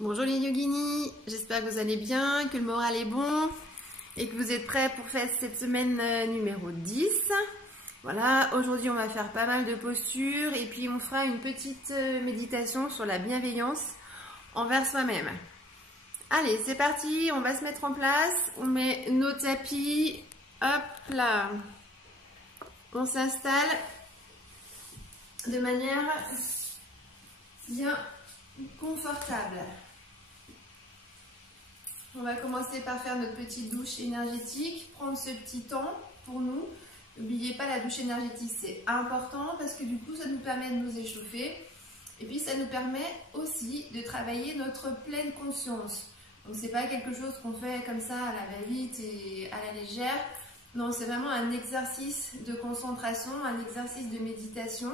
Bonjour les yoginis, j'espère que vous allez bien, que le moral est bon et que vous êtes prêts pour faire cette semaine numéro 10. Voilà, aujourd'hui on va faire pas mal de postures et puis on fera une petite méditation sur la bienveillance envers soi-même. Allez, c'est parti, on va se mettre en place, on met nos tapis, hop là, on s'installe de manière bien confortable. On va commencer par faire notre petite douche énergétique, prendre ce petit temps pour nous. N'oubliez pas, la douche énergétique, c'est important parce que du coup, ça nous permet de nous échauffer. Et puis, ça nous permet aussi de travailler notre pleine conscience. Donc, c'est pas quelque chose qu'on fait comme ça à la va-vite et à la légère. Non, c'est vraiment un exercice de concentration, un exercice de méditation.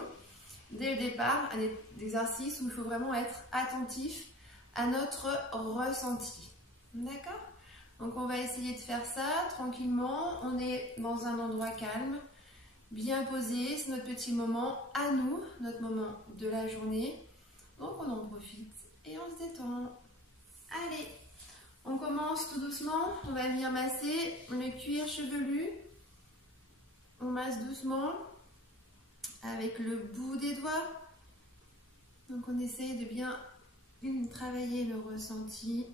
Dès le départ, un exercice où il faut vraiment être attentif à notre ressenti. D'accord? Donc on va essayer de faire ça tranquillement. On est dans un endroit calme, bien posé. C'est notre petit moment à nous, notre moment de la journée. Donc on en profite et on se détend. Allez, on commence tout doucement. On va venir masser le cuir chevelu. On masse doucement avec le bout des doigts. Donc on essaye de bien travailler le ressenti.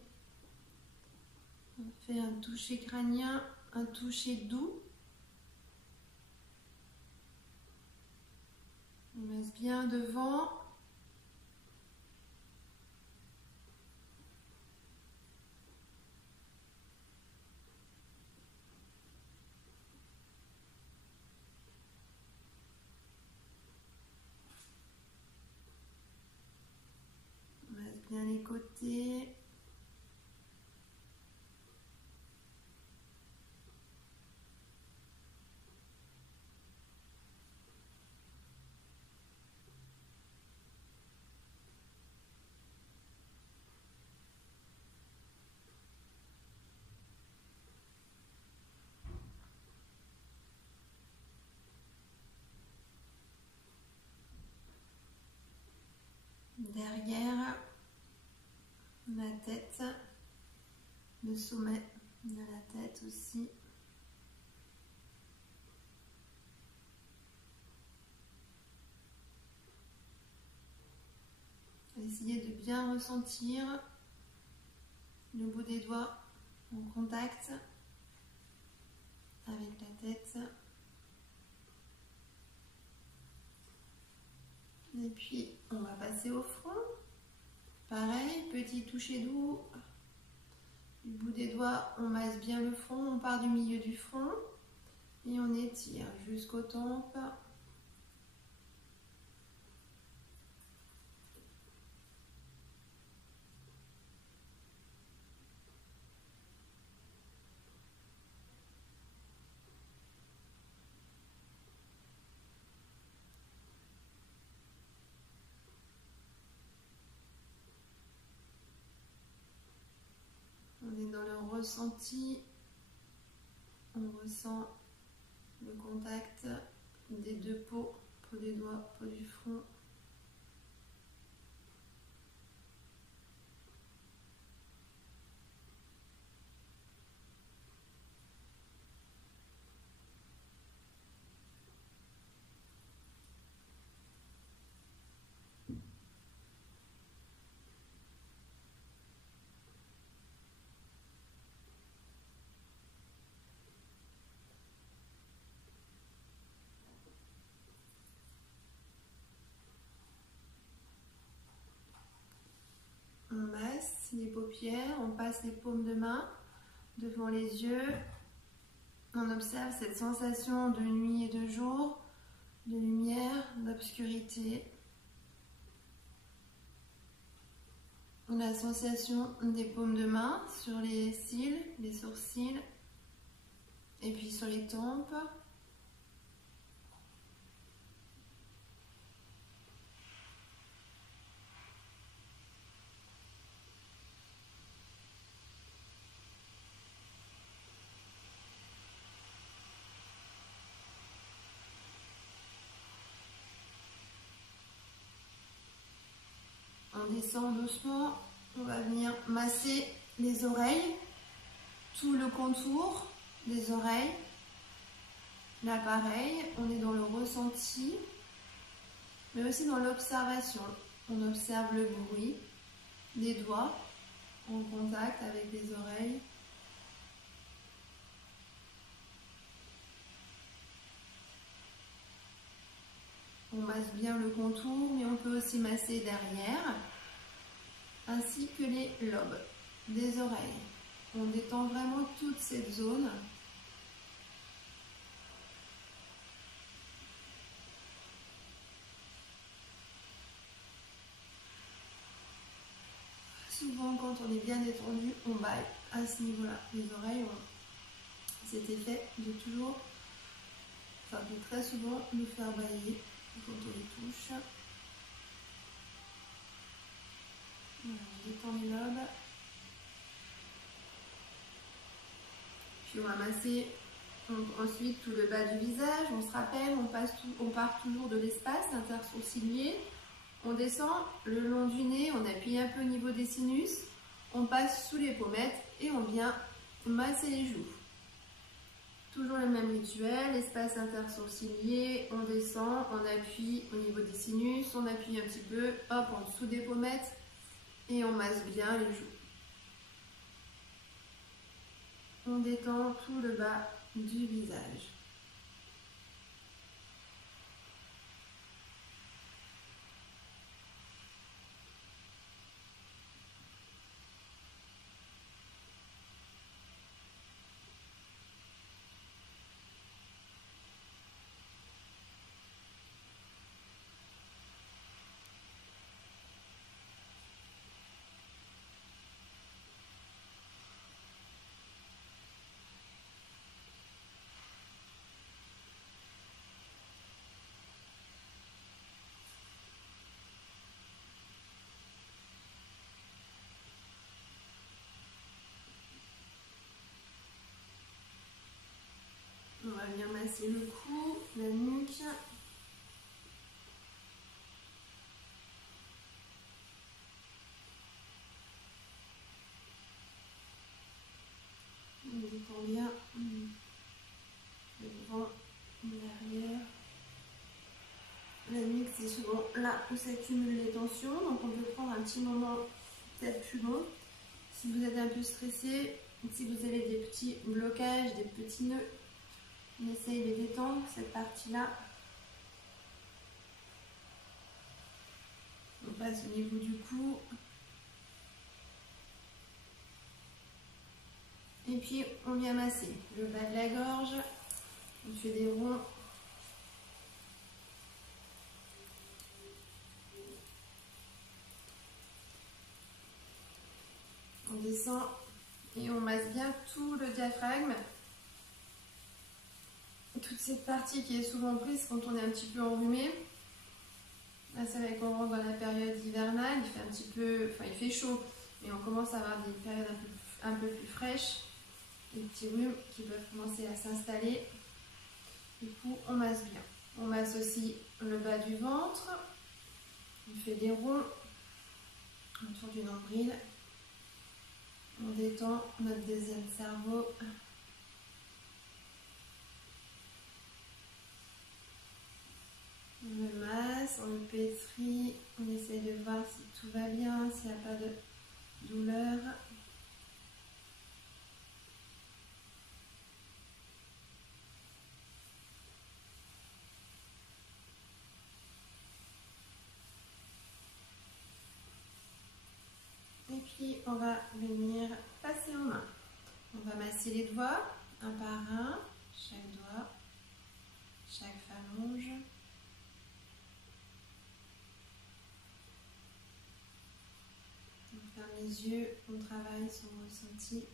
On fait un toucher crânien, un toucher doux. On masse bien devant. On masse bien les côtés. Derrière la tête, le sommet de la tête aussi. Essayez de bien ressentir le bout des doigts en contact avec la tête. Et puis, on va passer au front. Pareil, petit toucher doux. Du bout des doigts, on masse bien le front. On part du milieu du front. Et on étire jusqu'aux tempes. On est dans le ressenti, on ressent le contact des deux peaux, peau des doigts, peau du front. On masse les paupières, on passe les paumes de main devant les yeux. On observe cette sensation de nuit et de jour, de lumière, d'obscurité. La sensation des paumes de main sur les cils, les sourcils, et puis sur les tempes. On descend doucement On va venir masser les oreilles, tout le contour des oreilles. Là pareil, on est dans le ressenti, mais aussi dans l'observation. On observe le bruit des doigts en contact avec les oreilles. On masse bien le contour, mais on peut aussi masser derrière, ainsi que les lobes des oreilles. On détend vraiment toute cette zone. Souvent, quand on est bien détendu, on baille à ce niveau-là. Les oreilles ont cet effet de toujours, enfin de très souvent, nous faire bailler quand on les touche. Voilà, on détend les lobes. Puis on va masser ensuite tout le bas du visage. On se rappelle, on part toujours de l'espace intersourcilier. On descend le long du nez, on appuie un peu au niveau des sinus. On passe sous les pommettes et on vient masser les joues. Toujours le même rituel, espace intersourcilier, on descend, on appuie au niveau des sinus, on appuie un petit peu, hop, en dessous des pommettes et on masse bien les joues. On détend tout le bas du visage. On va venir masser le cou, la nuque. On détend bien le devant, l'arrière. La nuque, c'est souvent là où s'accumulent les tensions, donc on peut prendre un petit moment peut-être plus long. Si vous êtes un peu stressé, si vous avez des petits blocages, des petits nœuds, on essaye de détendre cette partie-là. On passe au niveau du cou. Et puis on vient masser le bas de la gorge. On fait des ronds. On descend et on masse bien tout le diaphragme. Toute cette partie qui est souvent prise quand on est un petit peu enrhumé. Là, c'est vrai qu'on rentre dans la période hivernale, il fait un petit peu, enfin il fait chaud, mais on commence à avoir des périodes un peu plus fraîches, des petits rhumes qui peuvent commencer à s'installer. Du coup, on masse bien. On masse aussi le bas du ventre, on fait des ronds autour du nombril. On détend notre deuxième cerveau. On le masse, on le pétrit, on essaie de voir si tout va bien, s'il n'y a pas de douleur. Et puis on va venir passer en main. On va masser les doigts, un par un, chaque doigt, chaque phalange. On ferme les yeux, on travaille son ressenti.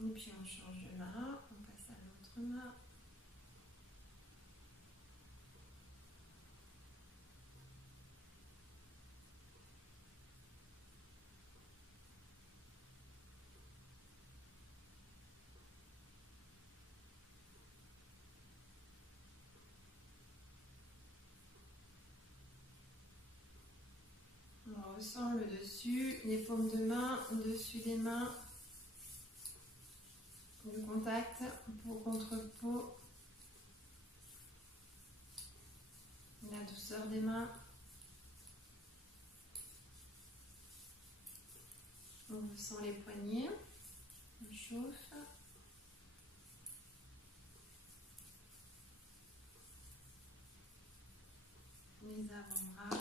Et puis on change de main, on passe à l'autre main. ressent le dessus, les paumes de main, le dessus des mains, le contact, peau contre peau, la douceur des mains. On ressent les poignets, on chauffe. Les avant-bras.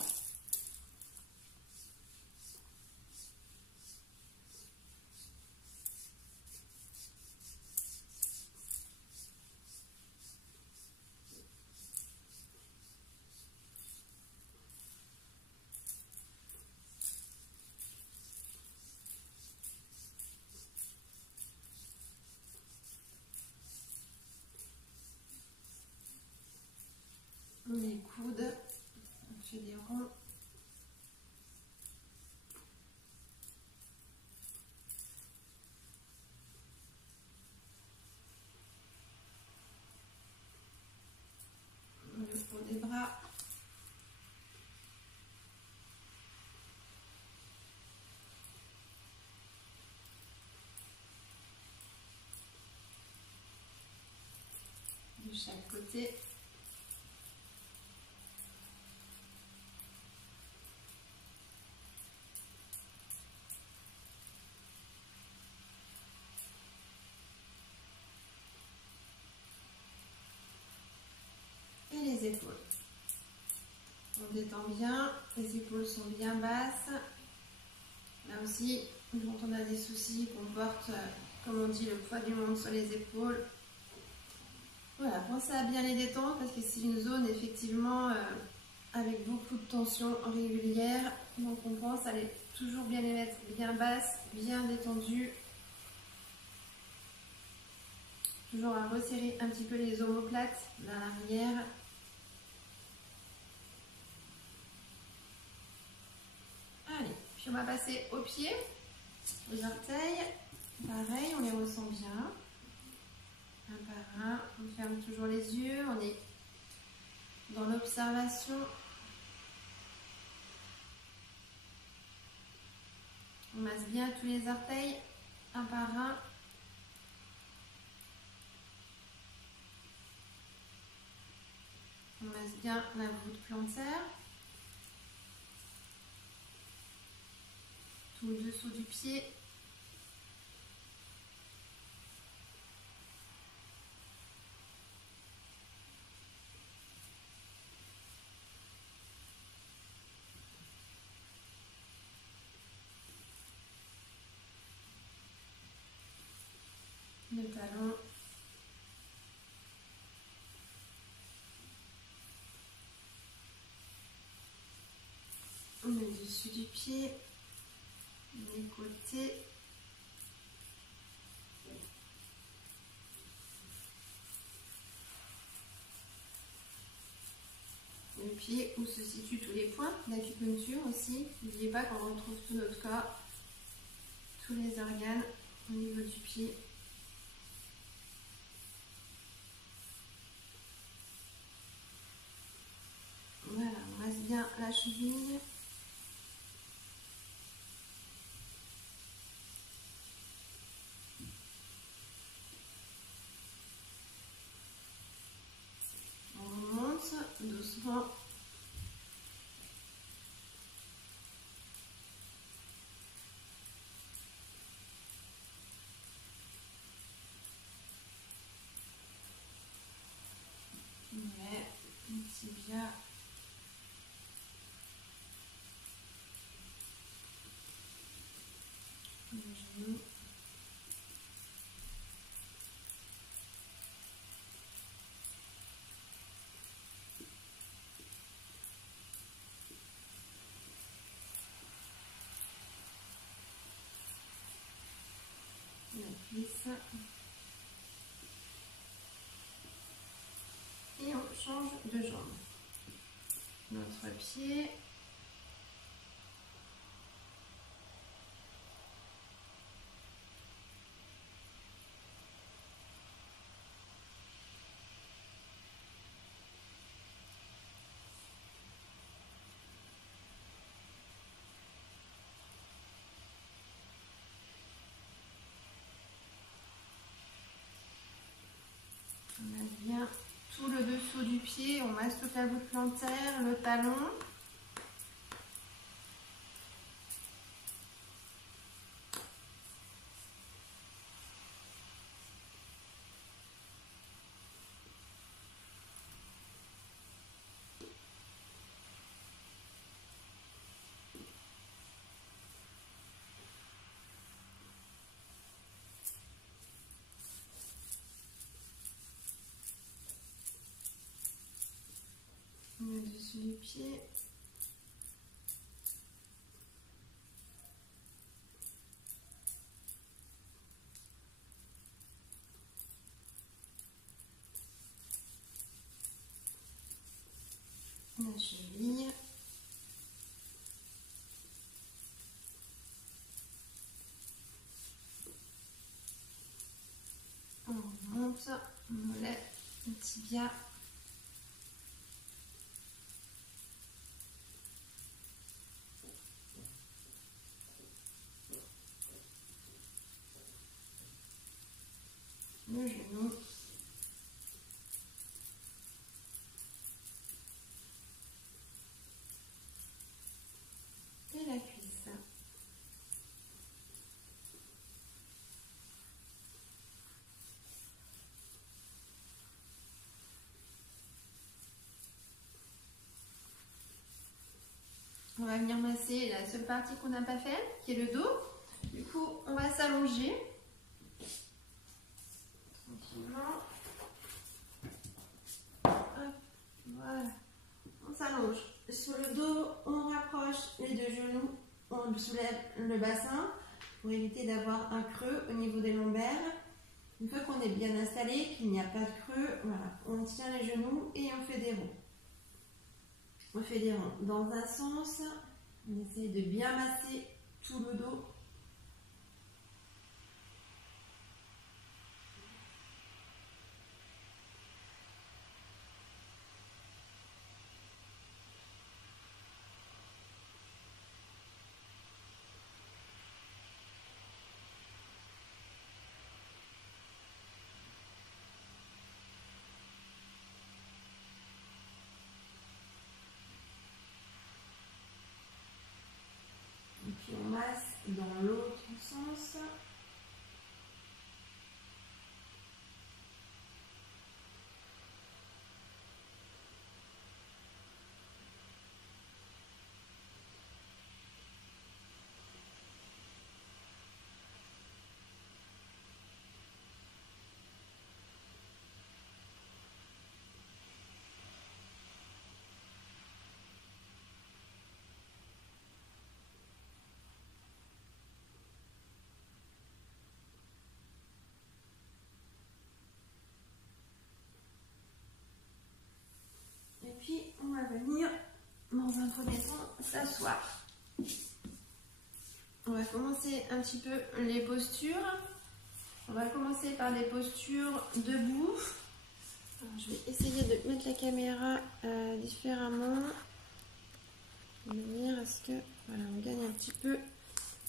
Les coudes, on fait des ronds. Le haut des bras. De chaque côté. Les épaules. On détend bien, les épaules sont bien basses. Là aussi, quand on a des soucis, qu'on porte, comme on dit, le poids du monde sur les épaules. Voilà, pensez à bien les détendre parce que c'est une zone effectivement avec beaucoup de tension régulière. Donc on pense à toujours bien les mettre bien basses, bien détendues. Toujours à resserrer un petit peu les omoplates vers l'arrière. Allez, puis on va passer aux pieds, aux orteils. Pareil, on les ressent bien. Un par un, on ferme toujours les yeux, on est dans l'observation. On masse bien tous les orteils, un par un. On masse bien la voûte plantaire. Tout le dessous du pied. Le talon. Le dessus du pied. Les côtés. Le pied où se situent tous les points d'acupuncture aussi. N'oubliez pas qu'on retrouve tout notre corps, tous les organes au niveau du pied. Voilà, on masse bien la cheville. On remonte doucement. Ouais, un tibia. Le genou. La cuisse. Et on change de jambe. Notre pied. masse toute la voûte plantaire, le talon. Le dessus du pied. La cheville. On remonte, mollet, le tibia. Le genou. Et la cuisse. On va venir masser la seule partie qu'on n'a pas faite, qui est le dos. Du coup, on va s'allonger. Tranquillement. Hop, voilà. On s'allonge. Sur le dos, on rapproche les deux genoux. On soulève le bassin pour éviter d'avoir un creux au niveau des lombaires. Une fois qu'on est bien installé, qu'il n'y a pas de creux, voilà, on tient les genoux et on fait des ronds. On fait des ronds dans un sens. On essaie de bien masser tout le dos. Et puis on masse dans l'autre sens. Et puis, on va venir, dans un premier temps, s'asseoir. On va commencer un petit peu les postures. On va commencer par les postures debout. Alors, je vais essayer de mettre la caméra différemment. De manière à ce que, voilà, on gagne un petit peu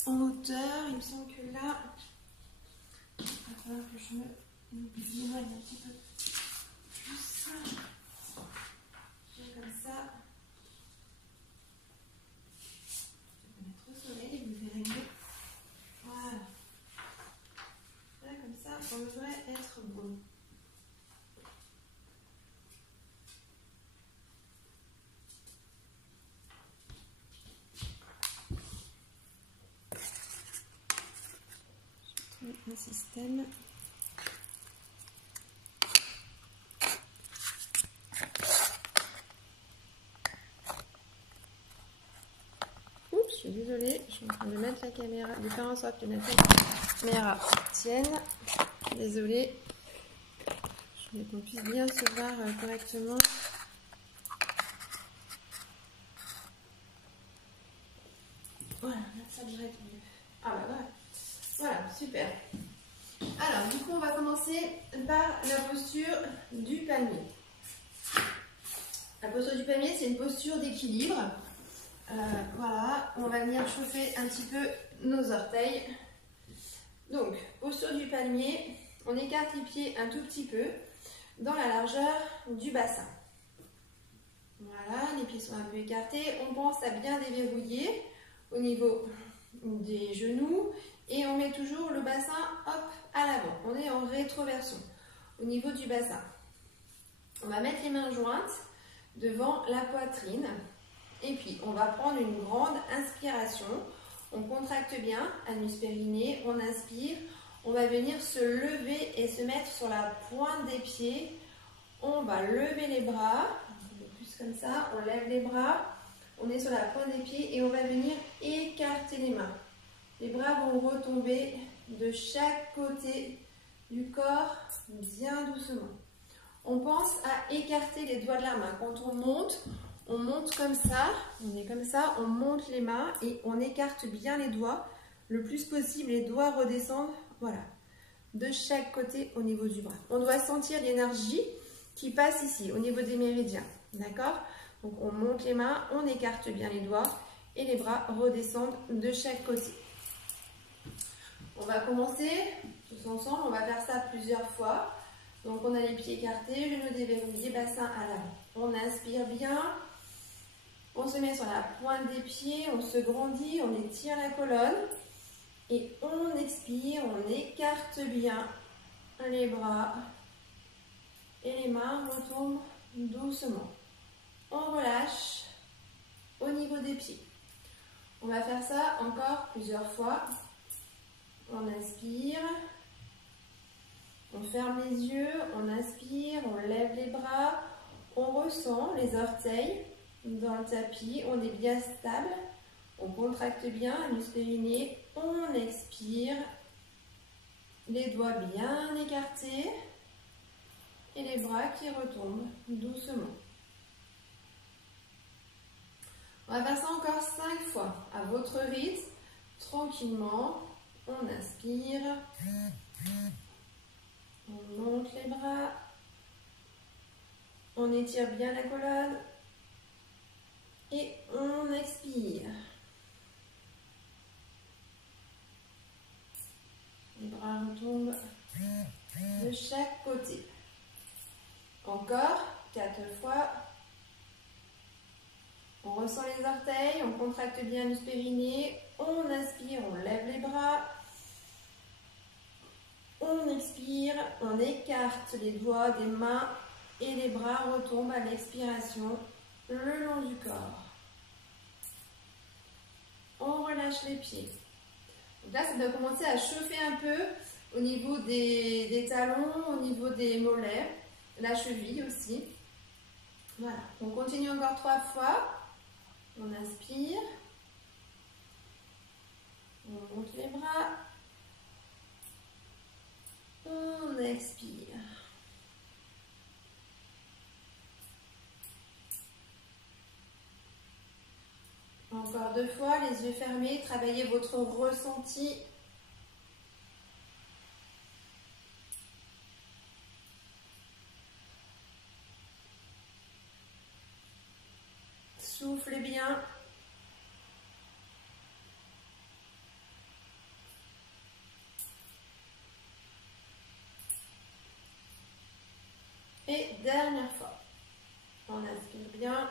en hauteur. Il me semble que là, il va falloir que je m'éloigne un petit peu plus. Comme ça. Je vais me mettre au soleil, vous verrez mieux. Voilà. Là, comme ça, on devrait être bon. Je trouve un système. Je suis désolée, je suis en train de mettre la caméra, de faire en sorte que la caméra tienne. Désolée. Je voulais qu'on puisse bien se voir correctement. Voilà, là ça devrait être mieux. Ah bah voilà. Voilà, super. Alors, du coup, on va commencer par la posture du palmier. La posture du palmier, c'est une posture d'équilibre. Voilà, on va venir chauffer un petit peu nos orteils. Donc, posture du palmier, on écarte les pieds un tout petit peu dans la largeur du bassin. Voilà, les pieds sont un peu écartés. On pense à bien déverrouiller au niveau des genoux et on met toujours le bassin hop à l'avant. On est en rétroversion au niveau du bassin. On va mettre les mains jointes devant la poitrine et puis on va prendre une grande inspiration. On contracte bien, anus périnée, on inspire. On va venir se lever et se mettre sur la pointe des pieds. On va lever les bras, un peu plus comme ça, on lève les bras. On est sur la pointe des pieds et on va venir écarter les mains. Les bras vont retomber de chaque côté du corps bien doucement. On pense à écarter les doigts de la main. Quand on monte comme ça, on est comme ça, on monte les mains et on écarte bien les doigts. Le plus possible, les doigts redescendent, voilà, de chaque côté au niveau du bras. On doit sentir l'énergie qui passe ici, au niveau des méridiens, d'accord? Donc on monte les mains, on écarte bien les doigts et les bras redescendent de chaque côté. On va commencer tous ensemble, on va faire ça plusieurs fois. Donc on a les pieds écartés, genoux déverrouillés, bassin à l'avant. On inspire bien, on se met sur la pointe des pieds, on se grandit, on étire la colonne. Et on expire, on écarte bien les bras et les mains retombent doucement. On relâche au niveau des pieds. On va faire ça encore plusieurs fois. On inspire, on ferme les yeux, on inspire, on lève les bras, on ressent les orteils dans le tapis, on est bien stable, on contracte bien, anus périnée, on expire, les doigts bien écartés et les bras qui retombent doucement. On va faire ça encore 5 fois à votre rythme, tranquillement. On inspire, on monte les bras, on étire bien la colonne et on expire. Les bras retombent de chaque côté. Encore 4 fois. On ressent les orteils, on contracte bien l'anus périnée, on inspire, on lève les bras. On expire, on écarte les doigts des mains et les bras retombent à l'expiration le long du corps. On relâche les pieds. Donc là, ça doit commencer à chauffer un peu au niveau des talons, au niveau des mollets, la cheville aussi. Voilà, on continue encore 3 fois. On inspire, on monte les bras, on expire. Encore 2 fois, les yeux fermés, travaillez votre ressenti. Soufflez bien. Et dernière fois. On inspire bien.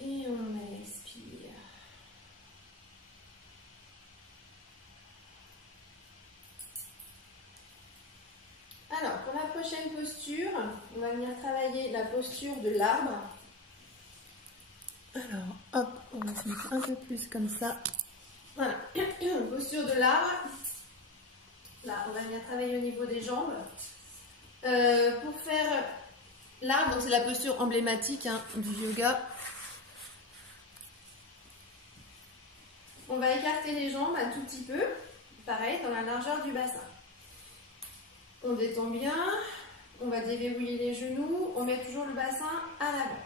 Et on expire. Alors, pour la prochaine posture, on va venir travailler la posture de l'arbre. Alors, hop, on va se mettre un peu plus comme ça. Voilà, posture de l'arbre. Là, on va venir travailler au niveau des jambes. Pour faire l'arbre, c'est la posture emblématique du yoga. On va écarter les jambes un tout petit peu, pareil, dans la largeur du bassin. On détend bien, on va déverrouiller les genoux, on met toujours le bassin à l'avant.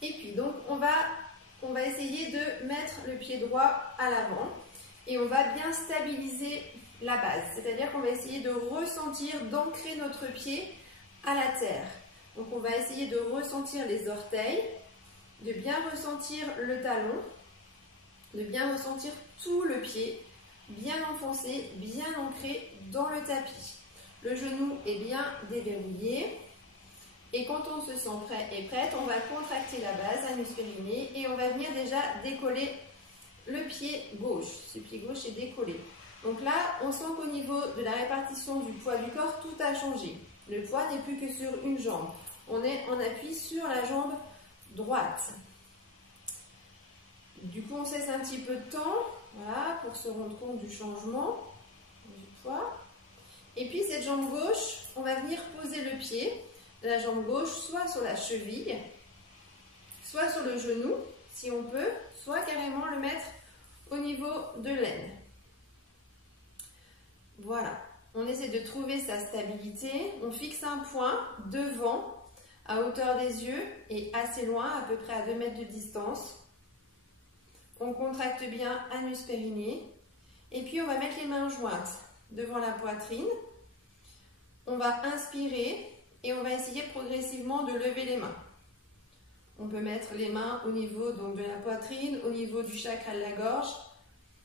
Et puis donc on va essayer de mettre le pied droit à l'avant et on va bien stabiliser la base. C'est-à-dire qu'on va essayer de ressentir, d'ancrer notre pied à la terre. Donc on va essayer de ressentir les orteils, de bien ressentir le talon, de bien ressentir tout le pied. bien enfoncé, bien ancré dans le tapis. Le genou est bien déverrouillé. Et quand on se sent prêt et prête, on va contracter la base, anus périnée, et on va venir déjà décoller le pied gauche. Ce pied gauche est décollé. Donc là, on sent qu'au niveau de la répartition du poids du corps, tout a changé. Le poids n'est plus que sur une jambe. On est en appui sur la jambe droite. Du coup, on cesse un petit peu de temps, voilà, pour se rendre compte du changement du poids. Et puis cette jambe gauche, on va venir poser le pied de la jambe gauche soit sur la cheville, soit sur le genou, si on peut, soit carrément le mettre au niveau de l'aine. Voilà, on essaie de trouver sa stabilité. On fixe un point devant, à hauteur des yeux et assez loin, à peu près à 2 mètres de distance. On contracte bien anus périnée. Et puis on va mettre les mains jointes devant la poitrine. On va inspirer et on va essayer progressivement de lever les mains. On peut mettre les mains au niveau donc, de la poitrine, au niveau du chakra de la gorge,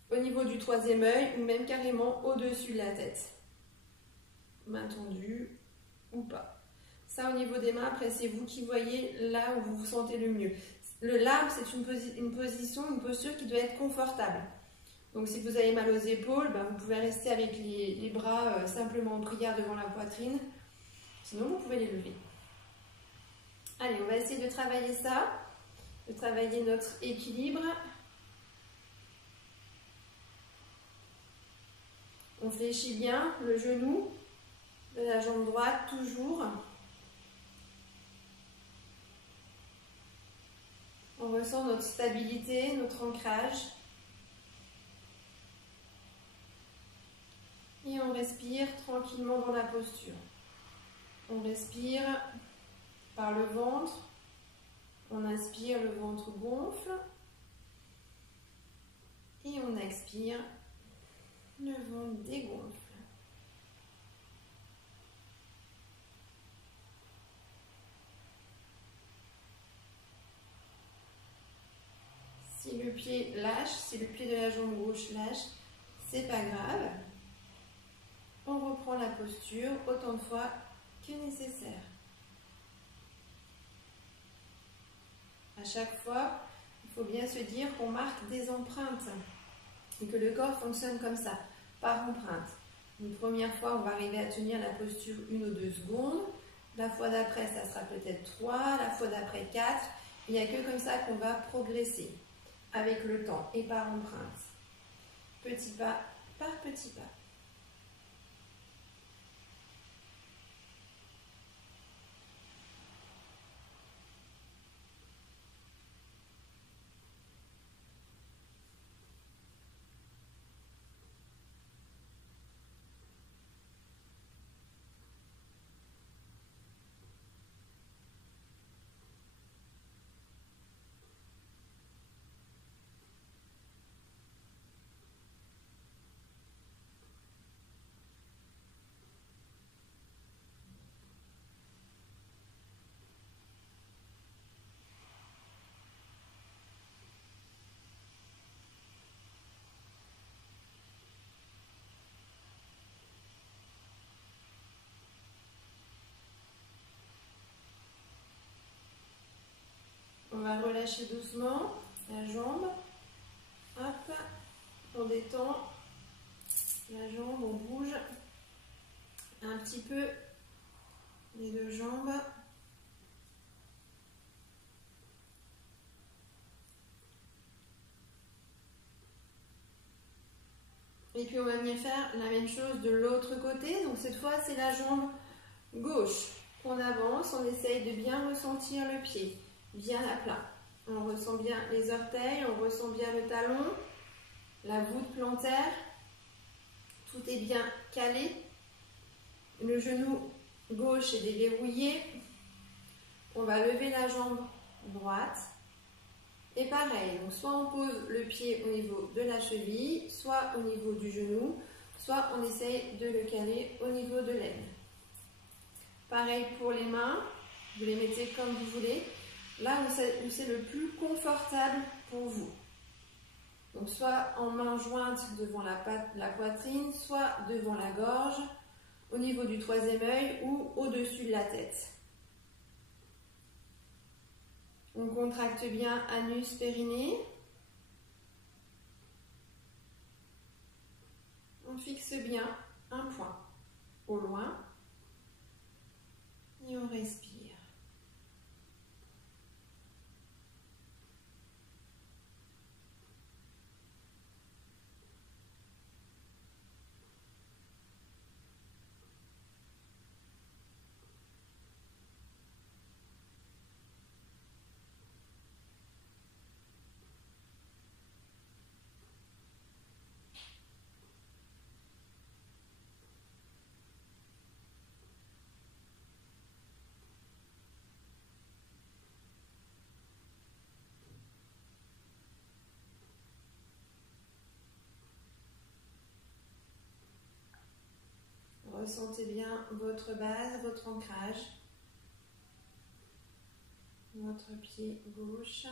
au niveau du 3e œil ou même carrément au-dessus de la tête. Main tendue ou pas. Ça au niveau des mains, après c'est vous qui voyez là où vous vous sentez le mieux. Le l'arbre, c'est une position, une posture qui doit être confortable. Donc si vous avez mal aux épaules, ben, vous pouvez rester avec les bras simplement en prière devant la poitrine. Sinon, vous pouvez les lever. Allez, on va essayer de travailler ça, de travailler notre équilibre. On fléchit bien le genou de la jambe droite, toujours. On ressent notre stabilité, notre ancrage. Et on respire tranquillement dans la posture. On respire par le ventre. On inspire, le ventre gonfle. Et on expire, le ventre dégonfle. Si le pied lâche, si le pied de la jambe gauche lâche, c'est pas grave. On reprend la posture autant de fois que nécessaire. À chaque fois, il faut bien se dire qu'on marque des empreintes et que le corps fonctionne comme ça, par empreinte. Une première fois, on va arriver à tenir la posture 1 ou 2 secondes. La fois d'après, ça sera peut-être 3, la fois d'après 4. Il n'y a que comme ça qu'on va progresser avec le temps et par empreinte. Petit pas par petit pas. On va relâcher doucement la jambe. Hop, on détend la jambe, on bouge un petit peu les 2 jambes. Et puis on va venir faire la même chose de l'autre côté. Donc cette fois, c'est la jambe gauche. On avance, on essaye de bien ressentir le pied, bien à plat. On ressent bien les orteils, on ressent bien le talon, la voûte plantaire. Tout est bien calé. Le genou gauche est déverrouillé. On va lever la jambe droite. Et pareil, donc soit on pose le pied au niveau de la cheville, soit au niveau du genou, soit on essaye de le caler au niveau de l'aine. Pareil pour les mains, vous les mettez comme vous voulez, là où c'est le plus confortable pour vous. Donc soit en main jointe devant la poitrine, soit devant la gorge, au niveau du troisième œil ou au-dessus de la tête. On contracte bien anus, périnée. On fixe bien un point au loin et on respire. Ressentez bien votre base, votre ancrage. Votre pied gauche.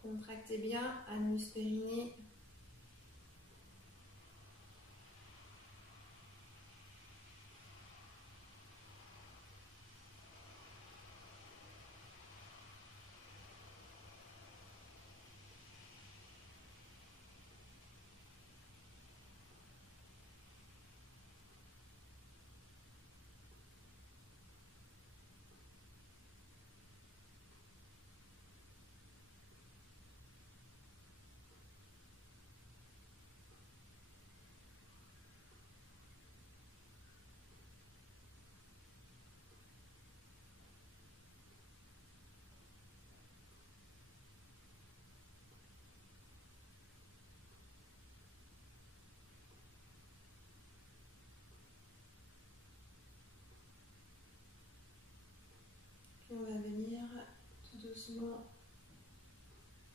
Contractez bien anus, périnée. On va venir tout doucement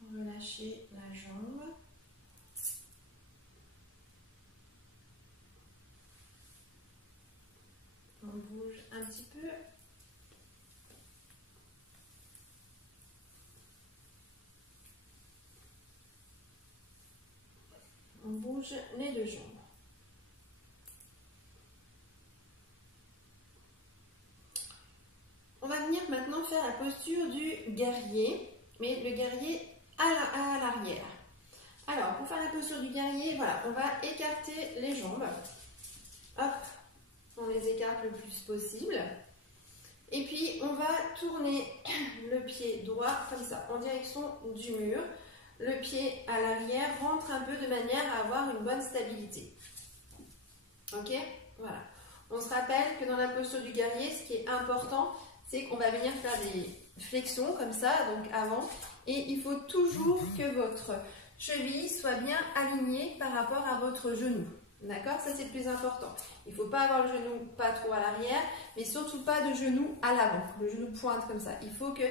relâcher la jambe. On bouge un petit peu. On bouge les deux jambes. On va venir maintenant faire la posture du guerrier, mais le guerrier à l'arrière. Alors, pour faire la posture du guerrier, voilà, on va écarter les jambes. Hop, on les écarte le plus possible. Et puis, on va tourner le pied droit, comme ça, en direction du mur. Le pied à l'arrière rentre un peu de manière à avoir une bonne stabilité. Ok? Voilà. On se rappelle que dans la posture du guerrier, ce qui est important, c'est qu'on va venir faire des flexions comme ça, donc avant. Et il faut toujours que votre cheville soit bien alignée par rapport à votre genou. D'accord? Ça, c'est le plus important. Il ne faut pas avoir le genou pas trop à l'arrière, mais surtout pas de genou à l'avant. Le genou pointe comme ça. Il faut que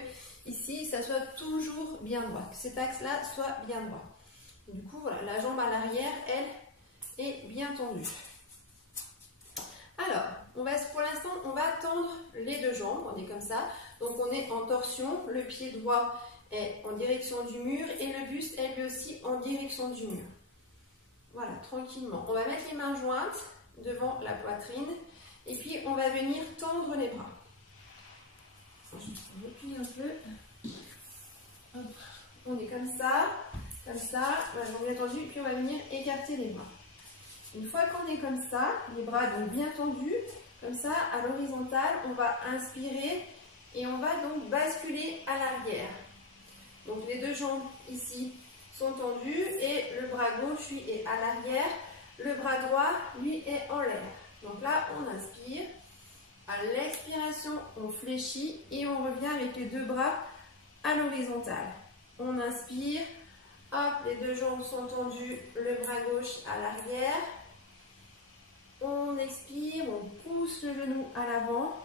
ici, ça soit toujours bien droit. Que cet axe-là soit bien droit. Et du coup, voilà, la jambe à l'arrière, elle, est bien tendue. Alors, pour l'instant, on va tendre les deux jambes. On est comme ça. Donc, on est en torsion. Le pied droit est en direction du mur et le buste est lui aussi en direction du mur. Voilà, tranquillement. On va mettre les mains jointes devant la poitrine et puis on va venir tendre les bras. Je replie un peu. Hop. On est comme ça. Voilà, on est tendu, puis on va venir écarter les bras. Une fois qu'on est comme ça, les bras donc bien tendus, comme ça, à l'horizontale, on va inspirer et on va donc basculer à l'arrière. Donc les deux jambes ici sont tendues et le bras gauche, lui, est à l'arrière. Le bras droit, lui, est en l'air. Donc là, on inspire. À l'expiration, on fléchit et on revient avec les deux bras à l'horizontale. On inspire. Hop, les deux jambes sont tendues, le bras gauche à l'arrière. On expire, on pousse le genou à l'avant,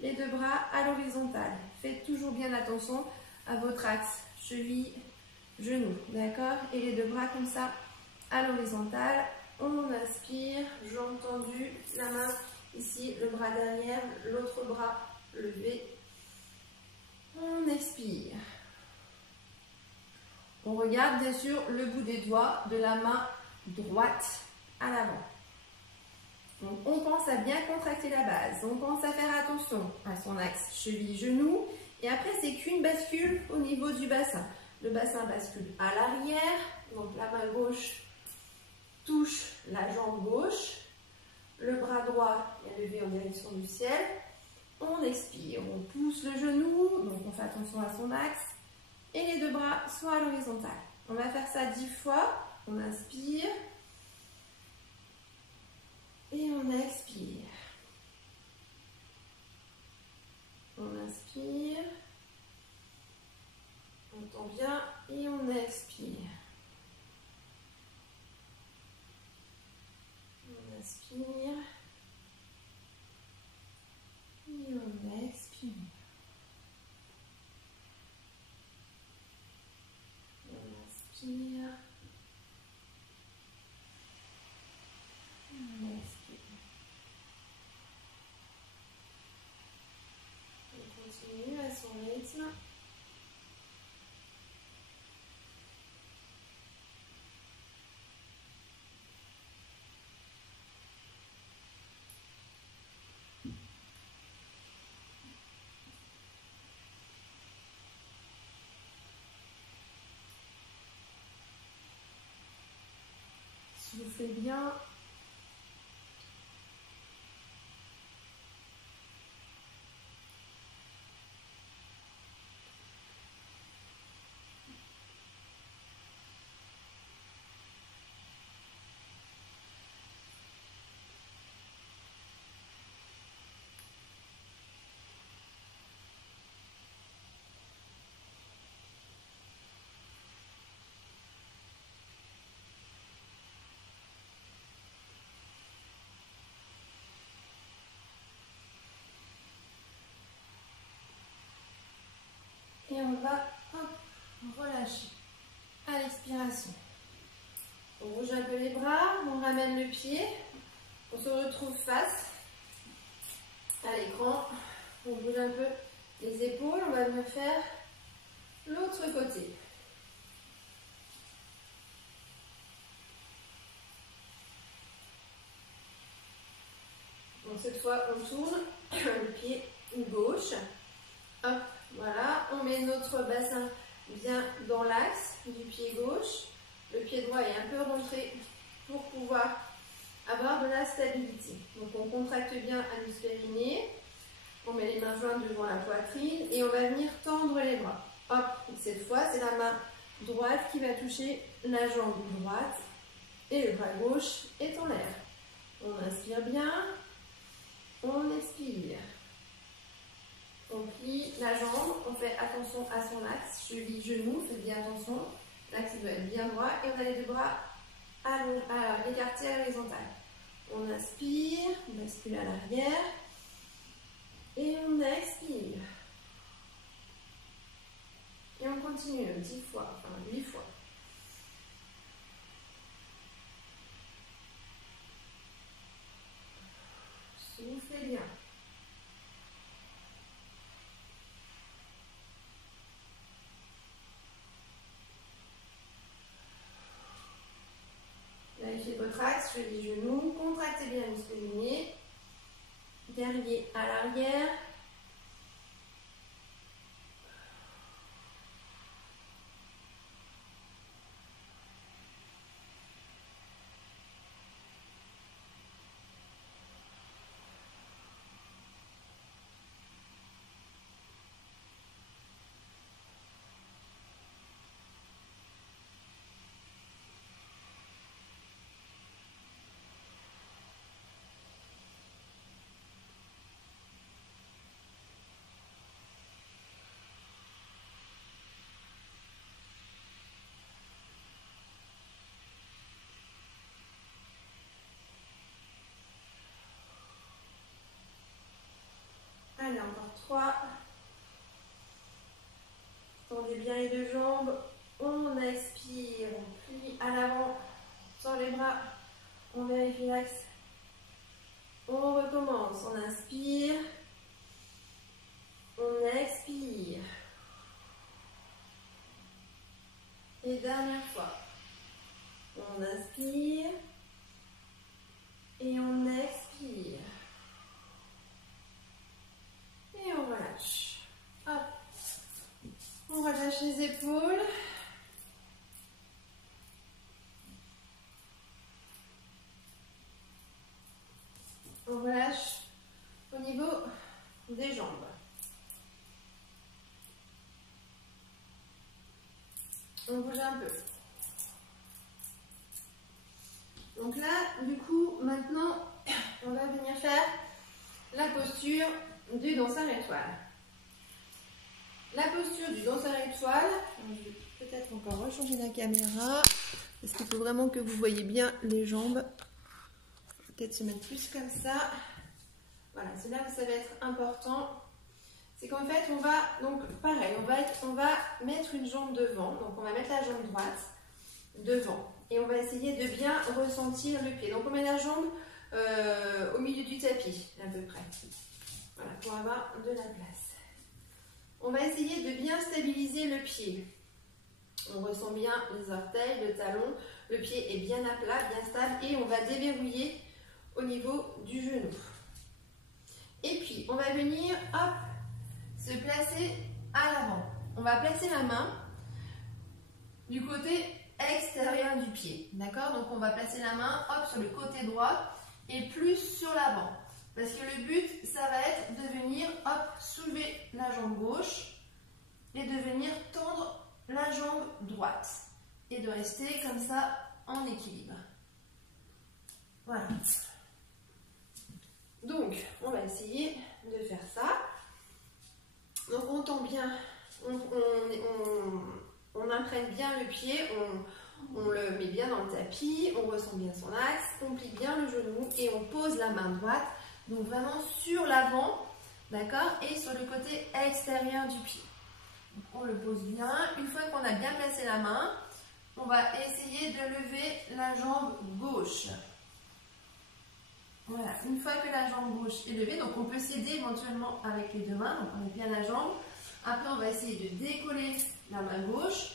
les deux bras à l'horizontale. Faites toujours bien attention à votre axe cheville, genou, d'accord? Et les deux bras comme ça à l'horizontale. On inspire, jambes tendues, la main ici, le bras derrière, l'autre bras levé. On expire. On On regarde bien sûr le bout des doigts de la main droite à l'avant. Donc on pense à bien contracter la base, on pense à faire attention à son axe cheville-genou. Et après, c'est qu'une bascule au niveau du bassin. Le bassin bascule à l'arrière, donc la main gauche touche la jambe gauche. Le bras droit est levé en direction du ciel. On expire, on pousse le genou, donc on fait attention à son axe. Et les deux bras sont à l'horizontale. On va faire ça 10 fois. On inspire. Et on expire. On inspire. On tend bien et on expire. On inspire. Et on expire. On inspire. On expire. On continue à son rythme. Soufflez bien. Et on va relâcher à l'expiration. On bouge un peu les bras, on ramène le pied, on se retrouve face à l'écran, on bouge un peu les épaules, on va venir faire l'autre côté. Donc cette fois on tourne le pied gauche, hop. Voilà, on met notre bassin bien dans l'axe du pied gauche. Le pied droit est un peu rentré pour pouvoir avoir de la stabilité. Donc on contracte bien l'anus périnée. On met les mains jointes devant la poitrine et on va venir tendre les bras. Hop, cette fois c'est la main droite qui va toucher la jambe droite et le bras gauche est en l'air. On inspire bien, on expire. On plie la jambe, on fait attention à son axe, cheville-genou, faites bien attention. L'axe doit être bien droit et on a les deux bras écartés à l'horizontale. On inspire, on bascule à l'arrière et on expire. Et on continue 10 fois, enfin 8 fois. Soufflez bien. Vérifiez votre axe, cheville-genou, contractez bien l'anus périnée, guerrier à l'arrière. Allez, encore 3. Tendez bien les deux jambes. On expire, on plie à l'avant, sur les bras. On vérifie l'axe. On recommence. On inspire. On expire. Et les épaules. On relâche au niveau des jambes. On bouge un peu. Donc là, du coup, maintenant, on va venir faire la posture du danseur étoile. La posture du danseur étoile, je vais peut-être encore rechanger la caméra, parce qu'il faut vraiment que vous voyez bien les jambes. Peut-être se mettre plus comme ça. Voilà, c'est là où ça va être important. C'est qu'en fait, on va, donc pareil, on va mettre une jambe devant. Donc on va mettre la jambe droite devant. Et on va essayer de bien ressentir le pied. Donc on met la jambe au milieu du tapis, à peu près. Voilà, pour avoir de la place. On va essayer de bien stabiliser le pied. On ressent bien les orteils, le talon. Le pied est bien à plat, bien stable. Et on va déverrouiller au niveau du genou. Et puis, on va venir, hop, se placer à l'avant. On va placer la main du côté extérieur du pied. D'accord? Donc, on va placer la main, hop, sur le côté droit et plus sur l'avant. Parce que le but, ça va être de venir, hop, soulever la jambe gauche et de venir tendre la jambe droite. Et de rester comme ça en équilibre. Voilà. Donc, on va essayer de faire ça. Donc, on tend bien, on imprègne bien le pied, on le met bien dans le tapis, on ressent bien son axe, on plie bien le genou et on pose la main droite, donc vraiment sur l'avant, d'accord, et sur le côté extérieur du pied. Donc, on le pose bien. Une fois qu'on a bien placé la main, on va essayer de lever la jambe gauche. Voilà, une fois que la jambe gauche est levée, donc on peut s'aider éventuellement avec les deux mains, donc on met bien la jambe. Après, on va essayer de décoller la main gauche.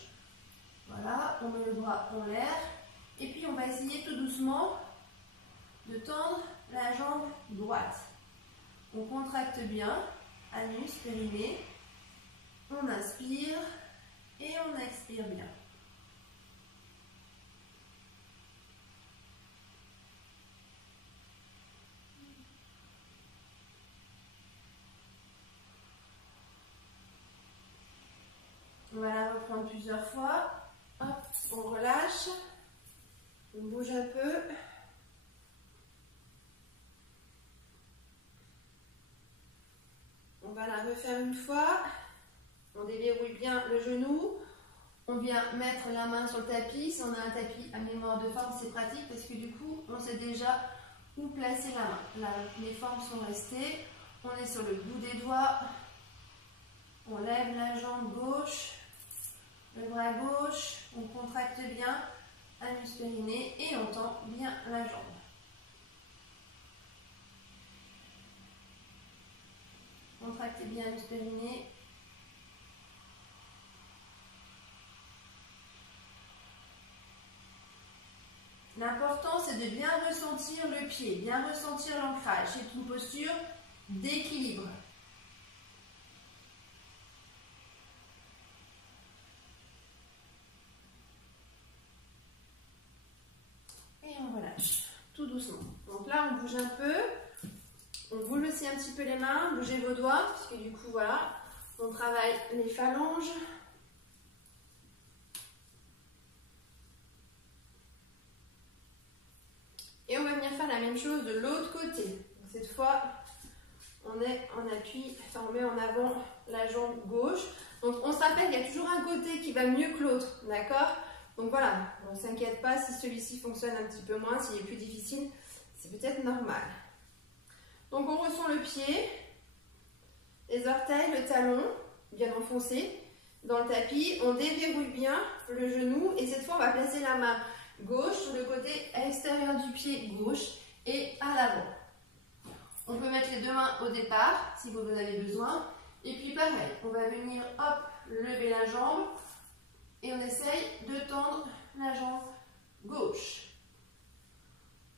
Voilà, on met le bras en l'air. Et puis, on va essayer tout doucement de tendre la jambe droite. On contracte bien, anus, périnée. On inspire et on expire bien. On va la reprendre plusieurs fois. Hop, on relâche. On bouge un peu. On va la refaire une fois. On déverrouille bien le genou. On vient mettre la main sur le tapis. Si on a un tapis à mémoire de forme, c'est pratique parce que du coup, on sait déjà où placer la main. Là, les formes sont restées. On est sur le bout des doigts. On lève la jambe gauche. Le bras gauche, on contracte bien, anus périnée et on tend bien la jambe. Contractez bien anus périnée. L'important, c'est de bien ressentir le pied, bien ressentir l'ancrage. C'est une posture d'équilibre. Tout doucement. Donc là, on bouge un peu. On bouge aussi un petit peu les mains. Bougez vos doigts, parce que du coup, voilà, on travaille les phalanges. Et on va venir faire la même chose de l'autre côté. Donc cette fois, on est en appui, enfin, on met en avant la jambe gauche. Donc on se rappelle qu'il y a toujours un côté qui va mieux que l'autre, d'accord? Donc voilà, on ne s'inquiète pas si celui-ci fonctionne un petit peu moins, s'il est plus difficile, c'est peut-être normal. Donc on ressent le pied, les orteils, le talon, bien enfoncé dans le tapis. On déverrouille bien le genou et cette fois on va placer la main gauche sur le côté extérieur du pied gauche et à l'avant. On peut mettre les deux mains au départ si vous en avez besoin. Et puis pareil, on va venir, hop, lever la jambe. Et on essaye de tendre la jambe gauche.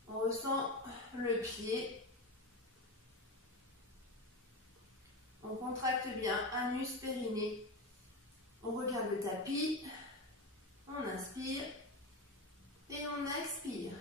On ressent le pied. On contracte bien anus, périnée. On regarde le tapis. On inspire et on expire.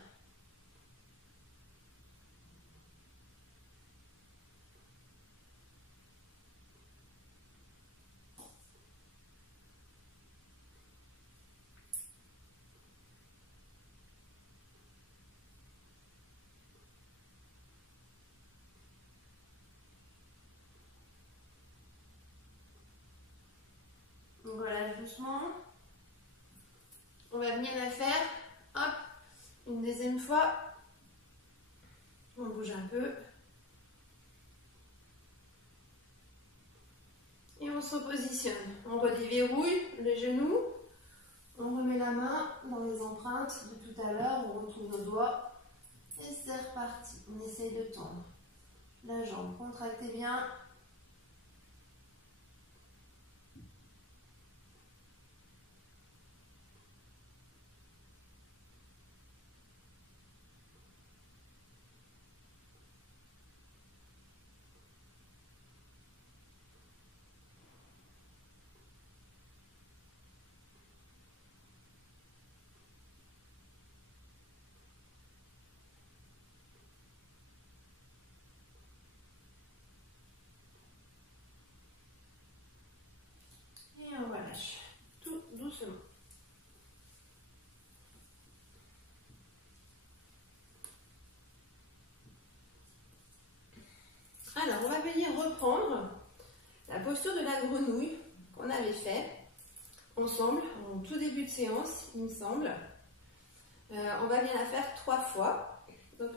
On relâche doucement. On va venir la faire. Hop, une deuxième fois. On bouge un peu. Et on se repositionne. On redéverrouille les genoux. On remet la main dans les empreintes de tout à l'heure. On retrouve nos doigts. Et c'est reparti. On essaye de tendre la jambe. Contractez bien. Et on relâche tout doucement. Alors, on va venir reprendre la posture de la grenouille qu'on avait fait ensemble en tout début de séance, il me semble. On va bien la faire 3 fois. Donc,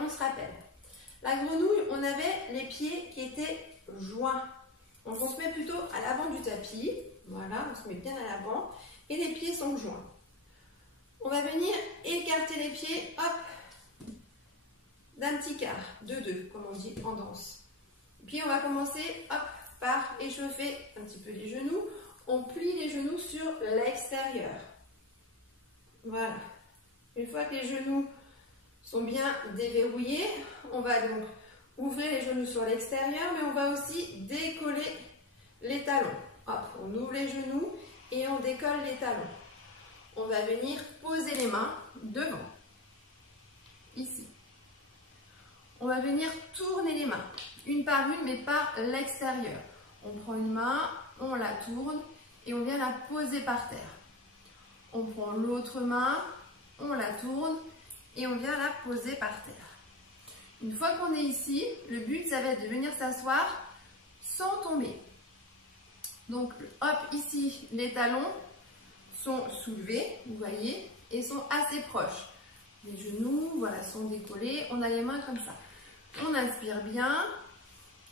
on se rappelle. La grenouille, on avait les pieds qui étaient joints. Donc, on se met plutôt à l'avant du tapis. Voilà, on se met bien à l'avant. Et les pieds sont joints. On va venir écarter les pieds, hop, d'un petit quart, de 2, comme on dit en danse. Puis on va commencer, hop, par échauffer un petit peu les genoux. On plie les genoux sur l'extérieur. Voilà. Une fois que les genoux sont bien déverrouillés, on va donc ouvrir les genoux sur l'extérieur, mais on va aussi décoller les talons. Hop, on ouvre les genoux et on décolle les talons. On va venir poser les mains devant, ici. On va venir tourner les mains, une par une, mais par l'extérieur. On prend une main, on la tourne et on vient la poser par terre. On prend l'autre main, on la tourne et on vient la poser par terre. Une fois qu'on est ici, le but, ça va être de venir s'asseoir sans tomber. Donc, hop, ici, les talons sont soulevés, vous voyez, et sont assez proches. Les genoux, voilà, sont décollés. On a les mains comme ça. On inspire bien,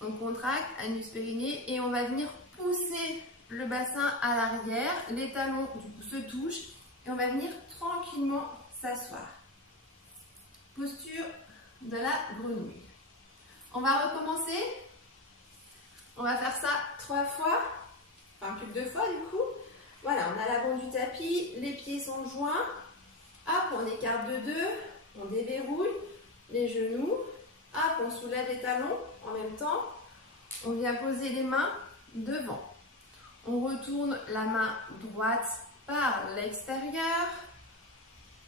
on contracte, anus périnée, et on va venir pousser le bassin à l'arrière. Les talons, du coup, se touchent, et on va venir tranquillement s'asseoir. Posture de la grenouille. On va recommencer. On va faire ça 3 fois, enfin plus que 2 fois du coup. Voilà, on a l'avant du tapis, les pieds sont joints. Hop, on écarte de 2, on déverrouille les genoux. Hop, on soulève les talons en même temps. On vient poser les mains devant. On retourne la main droite par l'extérieur.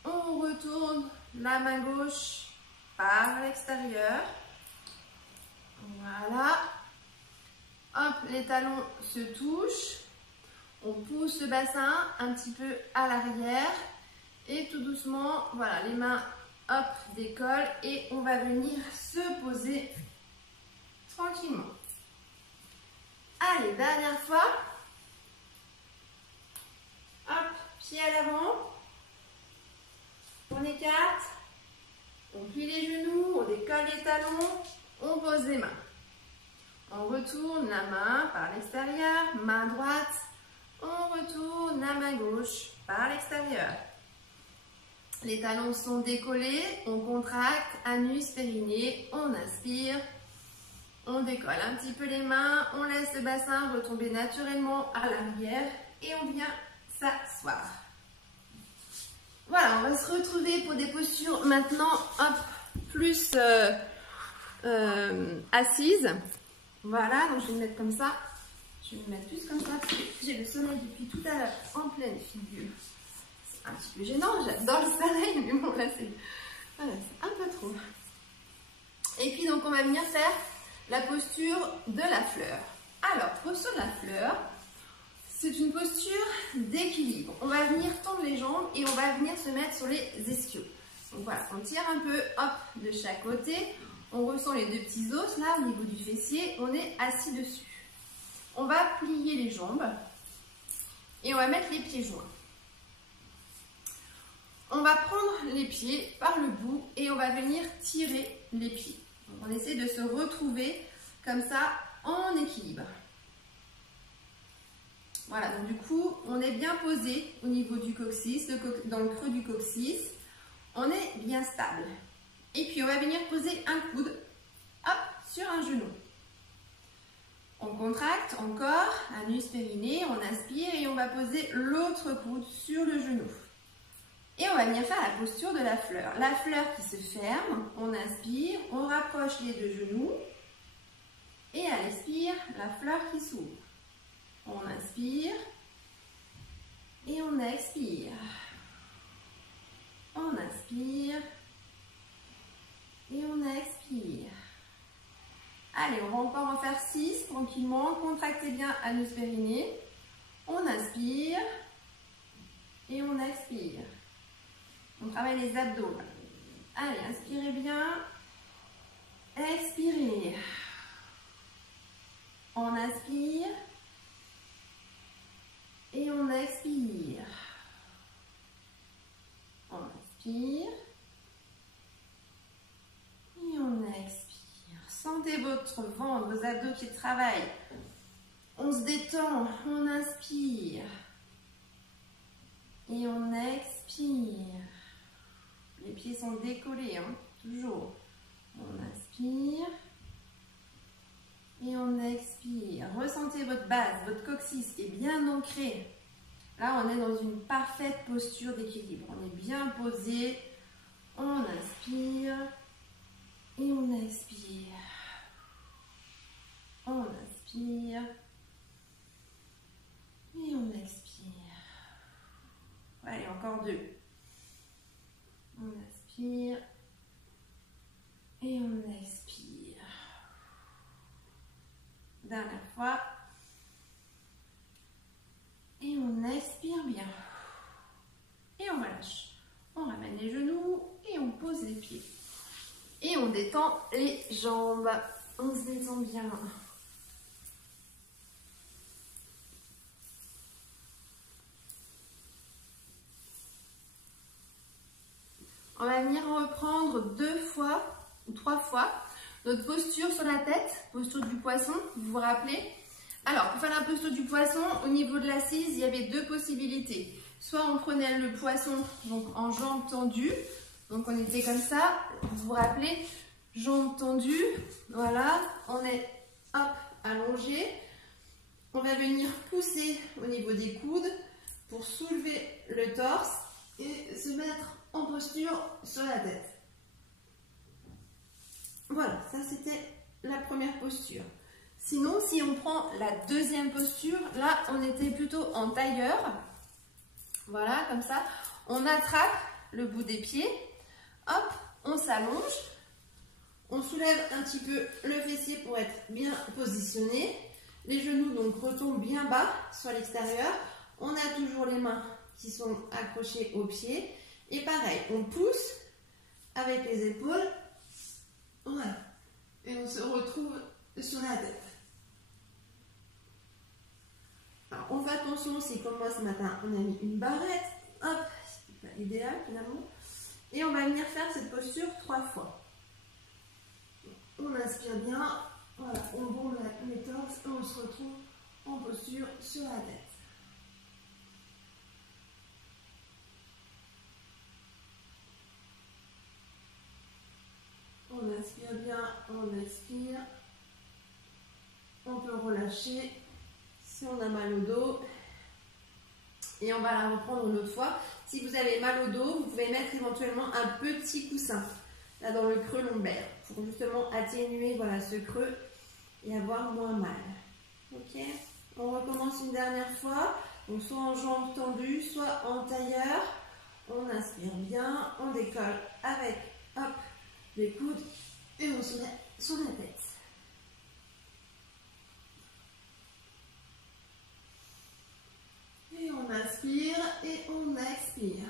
On retourne la main gauche par l'extérieur. Voilà. Hop, les talons se touchent. On pousse le bassin un petit peu à l'arrière. Et tout doucement, voilà, les mains, hop, décollent. Et on va venir se poser tranquillement. Allez, dernière fois. Hop, pied à l'avant. On écarte. On plie les genoux, on décolle les talons. On pose les mains. On retourne la main par l'extérieur, main droite. On retourne la main gauche par l'extérieur. Les talons sont décollés, on contracte, anus, périnée, on inspire. On décolle un petit peu les mains, on laisse le bassin retomber naturellement à l'arrière et on vient s'asseoir. Voilà, on va se retrouver pour des postures maintenant hop, plus assises. Voilà, donc je vais me mettre comme ça. Je vais me mettre plus comme ça parce que j'ai le soleil depuis tout à l'heure en pleine figure. C'est un petit peu gênant, j'adore le soleil, mais bon là c'est voilà, un peu trop. Et puis donc on va venir faire la posture de la fleur. Alors, posture de la fleur, c'est une posture d'équilibre. On va venir tendre les jambes et on va venir se mettre sur les ischios. Donc voilà, on tire un peu, hop, de chaque côté. On ressent les deux petits os là au niveau du fessier. On est assis dessus. On va plier les jambes et on va mettre les pieds joints. On va prendre les pieds par le bout et on va venir tirer les pieds. Donc on essaie de se retrouver comme ça en équilibre. Voilà, donc du coup, on est bien posé au niveau du coccyx, dans le creux du coccyx. On est bien stable. Et puis, on va venir poser un coude, hop, sur un genou. On contracte encore, anus périnée, on inspire et on va poser l'autre coude sur le genou. Et on va venir faire la posture de la fleur. La fleur qui se ferme, on inspire, on rapproche les deux genoux. Et à l'expire, la fleur qui s'ouvre. On inspire et on expire. On inspire et on expire. Allez, on va encore en faire 6 tranquillement. Contractez bien anus périnée. On inspire et on expire. On travaille les abdos. Allez, inspirez bien. Expirez. On inspire et on expire. On inspire et on expire. Sentez votre ventre, vos abdos qui travaillent. On se détend, on inspire et on expire. Les pieds sont décollés, hein, toujours. On inspire. Et on expire. Ressentez votre base, votre coccyx qui est bien ancré. Là, on est dans une parfaite posture d'équilibre. On est bien posé. On inspire. Et on expire. On inspire. Et on expire. Allez, encore 2. On inspire. Et on expire. Dernière fois. Et on expire bien. Et on relâche. On ramène les genoux et on pose les pieds. Et on détend les jambes. On se détend bien. On va venir reprendre 2 fois ou 3 fois notre posture sur la tête, posture du poisson, vous vous rappelez? Alors, pour faire la posture du poisson, au niveau de l'assise, il y avait 2 possibilités. Soit on prenait le poisson donc en jambes tendues, donc on était comme ça, vous vous rappelez? Jambes tendues, voilà, on est hop, allongé. On va venir pousser au niveau des coudes pour soulever le torse et se mettre en posture sur la tête. Voilà, ça c'était la première posture. Sinon, si on prend la deuxième posture, là on était plutôt en tailleur. Voilà, comme ça. On attrape le bout des pieds. Hop, on s'allonge. On soulève un petit peu le fessier pour être bien positionné. Les genoux donc retombent bien bas sur l'extérieur. On a toujours les mains qui sont accrochées aux pieds. Et pareil, on pousse avec les épaules. Voilà. Et on se retrouve sur la tête. Alors, on fait attention si, comme moi ce matin, on a mis une barrette. Hop, c'est pas idéal finalement. Et on va venir faire cette posture 3 fois. On inspire bien. Voilà, on bombe les torses et on se retrouve en posture sur la tête. On inspire bien, on expire. On peut relâcher si on a mal au dos. Et on va la reprendre une autre fois. Si vous avez mal au dos, vous pouvez mettre éventuellement un petit coussin là dans le creux lombaire pour justement atténuer voilà, ce creux et avoir moins mal. Ok ? On recommence une dernière fois. Donc soit en jambes tendues, soit en tailleur. On inspire bien, on décolle avec hop, les coudes et on se met sur la tête. Et on inspire et on expire.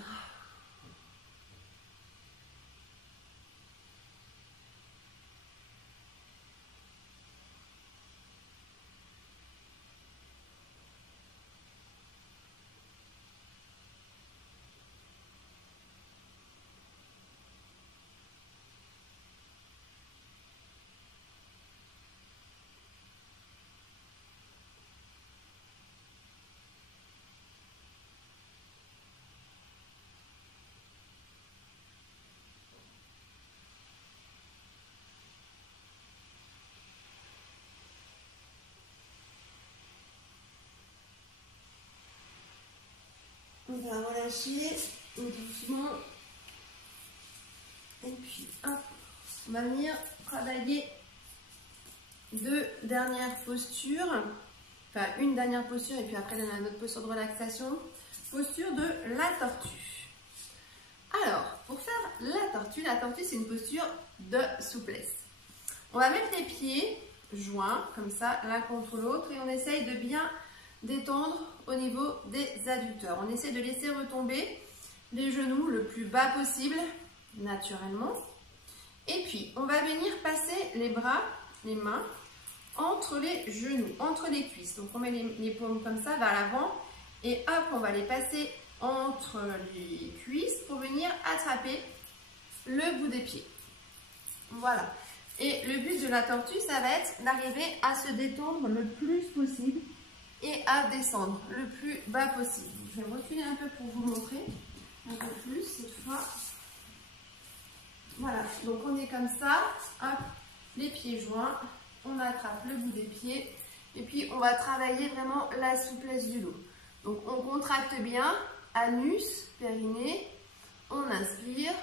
On va relâcher doucement. Et puis, hop, on va venir travailler deux dernières postures. Enfin, une dernière posture et puis après, on a une autre posture de relaxation. Posture de la tortue. Alors, pour faire la tortue c'est une posture de souplesse. On va mettre les pieds joints, comme ça, l'un contre l'autre, et on essaye de bien détendre au niveau des adducteurs. On essaie de laisser retomber les genoux le plus bas possible, naturellement. Et puis, on va venir passer les bras, les mains, entre les genoux, entre les cuisses. Donc, on met les paumes comme ça vers l'avant. Et hop, on va les passer entre les cuisses pour venir attraper le bout des pieds. Voilà. Et le but de la tortue, ça va être d'arriver à se détendre le plus possible et à descendre le plus bas possible. Je vais reculer un peu pour vous montrer un peu plus cette fois. Voilà, donc on est comme ça, hop, les pieds joints, on attrape le bout des pieds et puis on va travailler vraiment la souplesse du dos. Donc on contracte bien, anus, périnée, on inspire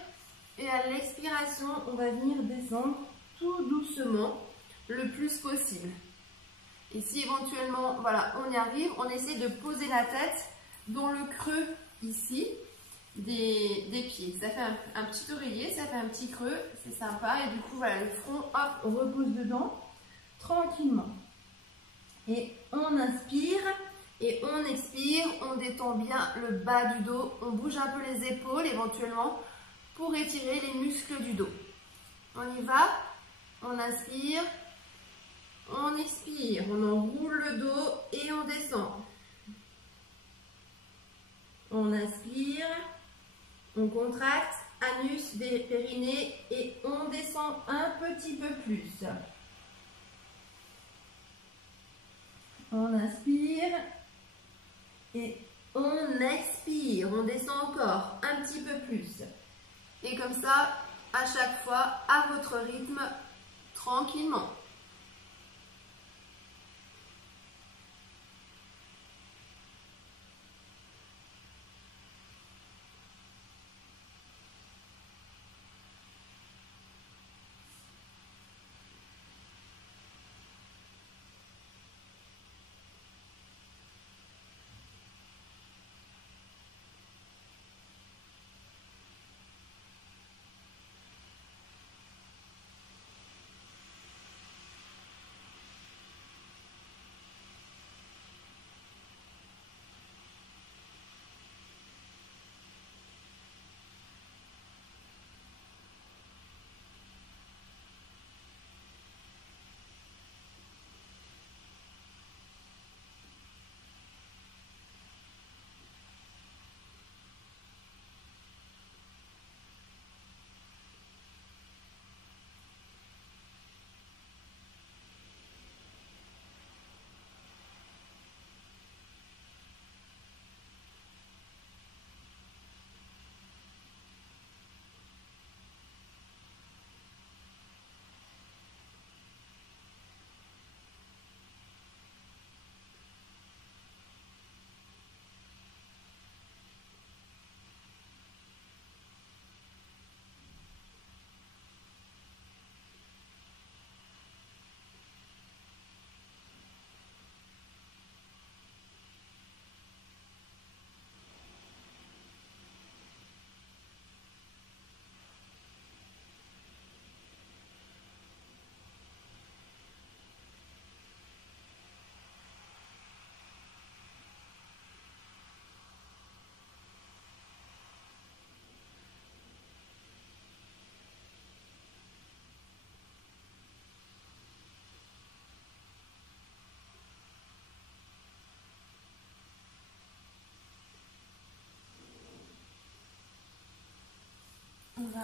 et à l'expiration, on va venir descendre tout doucement le plus possible. Et si éventuellement, voilà, on y arrive, on essaie de poser la tête dans le creux ici des pieds. Ça fait un petit oreiller, ça fait un petit creux, c'est sympa. Et du coup, voilà, le front, hop, on repose dedans tranquillement. Et on inspire et on expire, on détend bien le bas du dos, on bouge un peu les épaules éventuellement pour étirer les muscles du dos. On y va, on inspire. On expire, on enroule le dos et on descend. On inspire, on contracte, anus, périnée et on descend un petit peu plus. On inspire et on expire, on descend encore un petit peu plus. Et comme ça, à chaque fois, à votre rythme, tranquillement.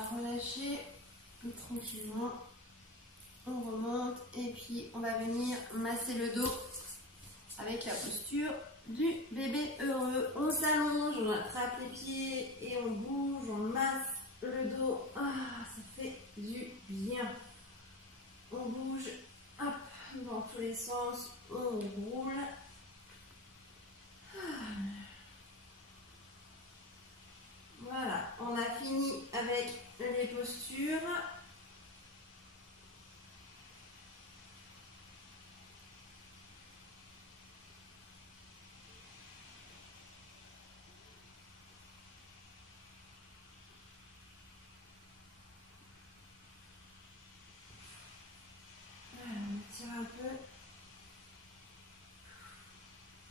va relâcher tranquillement. On remonte et puis on va venir masser le dos avec la posture du bébé heureux. On s'allonge, on attrape les pieds et on bouge, on masse le dos. Ah, ça fait du bien. On bouge, hop, dans tous les sens, on roule. Voilà, on a fini avec les postures. Un peu.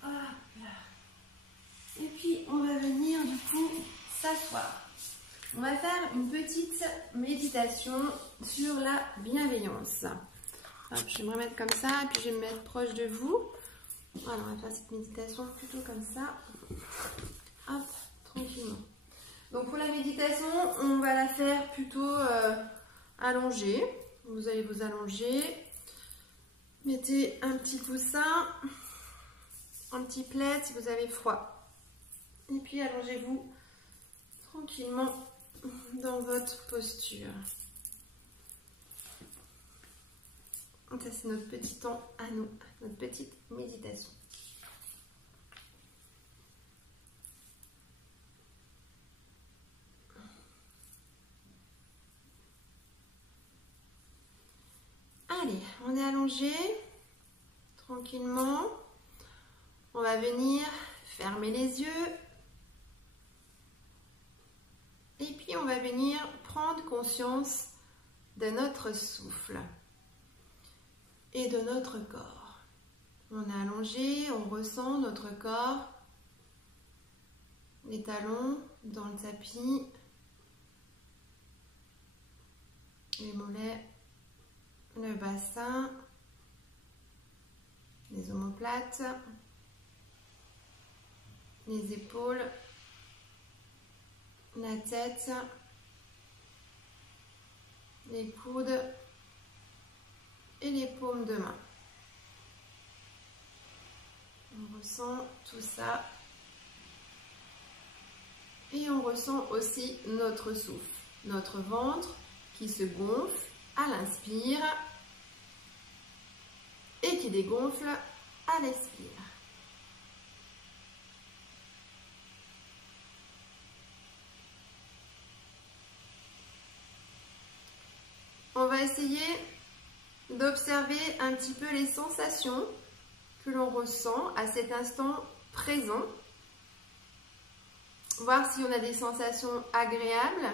Hop là. Et puis on va venir du coup s'asseoir. On va faire une petite méditation sur la bienveillance. Hop, je vais me remettre comme ça et puis je vais me mettre proche de vous. Voilà, on va faire cette méditation plutôt comme ça. Hop, tranquillement. Donc pour la méditation, on va la faire plutôt allongée. Vous allez vous allonger. Mettez un petit coussin, un petit plaid si vous avez froid. Et puis allongez-vous tranquillement dans votre posture. Ça c'est notre petit temps à nous, notre petite méditation. Allez, on est allongé, tranquillement. On va venir fermer les yeux. Et puis on va venir prendre conscience de notre souffle et de notre corps. On est allongé, on ressent notre corps, les talons dans le tapis, les mollets, le bassin, les omoplates, les épaules, la tête, les coudes et les paumes de main. On ressent tout ça et on ressent aussi notre souffle, notre ventre qui se gonfle à l'inspire et qui dégonfle à l'expire. On va essayer d'observer un petit peu les sensations que l'on ressent à cet instant présent. Voir si on a des sensations agréables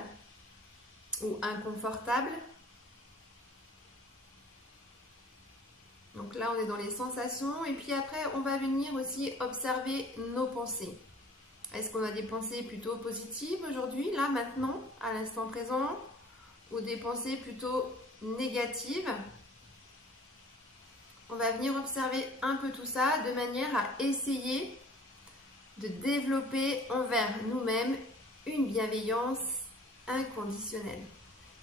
ou inconfortables. Donc là, on est dans les sensations. Et puis après, on va venir aussi observer nos pensées. Est-ce qu'on a des pensées plutôt positives aujourd'hui, là, maintenant, à l'instant présent, ou des pensées plutôt négatives? On va venir observer un peu tout ça de manière à essayer de développer envers nous-mêmes une bienveillance inconditionnelle.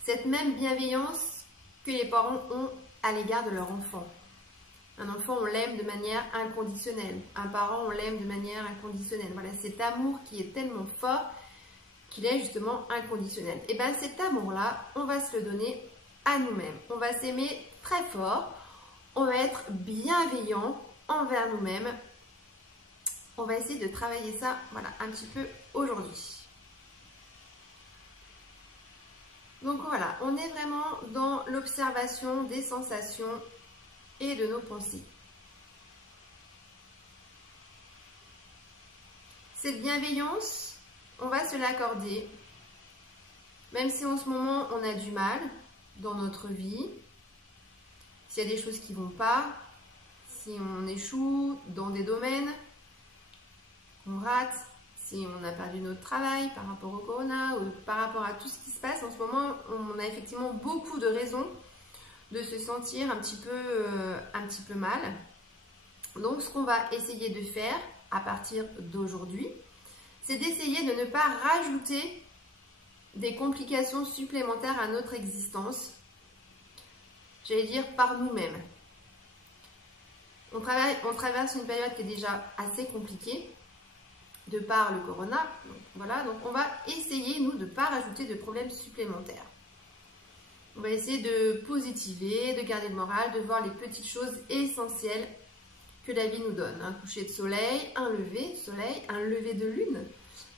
Cette même bienveillance que les parents ont à l'égard de leur enfant. Un enfant, on l'aime de manière inconditionnelle. Un parent, on l'aime de manière inconditionnelle. Voilà, cet amour qui est tellement fort qu'il est justement inconditionnel. Et bien cet amour-là, on va se le donner à nous-mêmes. On va s'aimer très fort. On va être bienveillant envers nous-mêmes. On va essayer de travailler ça, voilà, un petit peu aujourd'hui. Donc voilà, on est vraiment dans l'observation des sensations et de nos pensées. Cette bienveillance, on va se l'accorder, même si en ce moment on a du mal dans notre vie, s'il y a des choses qui ne vont pas, si on échoue dans des domaines, on rate, si on a perdu notre travail par rapport au corona ou par rapport à tout ce qui se passe en ce moment, on a effectivement beaucoup de raisons de se sentir un petit peu mal. Donc ce qu'on va essayer de faire à partir d'aujourd'hui, c'est d'essayer de ne pas rajouter des complications supplémentaires à notre existence, j'allais dire par nous-mêmes. On traverse une période qui est déjà assez compliquée, de par le corona. Donc, voilà, donc on va essayer, nous, de ne pas rajouter de problèmes supplémentaires. On va essayer de positiver, de garder le moral, de voir les petites choses essentielles que la vie nous donne. Un coucher de soleil, un lever de soleil, un lever de lune.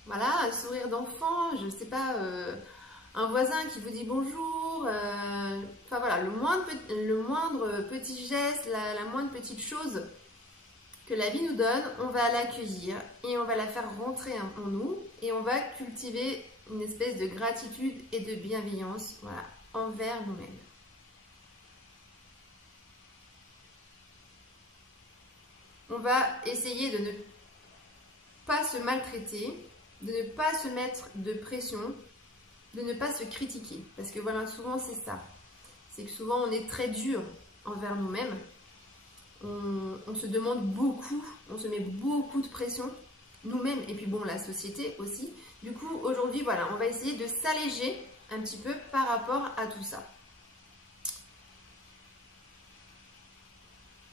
Voilà, un sourire d'enfant, je ne sais pas, un voisin qui vous dit bonjour. Enfin voilà, le moindre petit geste, la moindre petite chose que la vie nous donne, on va l'accueillir et on va la faire rentrer en nous et on va cultiver une espèce de gratitude et de bienveillance, voilà, envers nous-mêmes. On va essayer de ne pas se maltraiter, de ne pas se mettre de pression, de ne pas se critiquer. Parce que voilà, souvent c'est ça. C'est que souvent on est très dur envers nous-mêmes. On se demande beaucoup, on se met beaucoup de pression, nous-mêmes et puis bon, la société aussi. Du coup, aujourd'hui, voilà, on va essayer de s'alléger un petit peu par rapport à tout ça.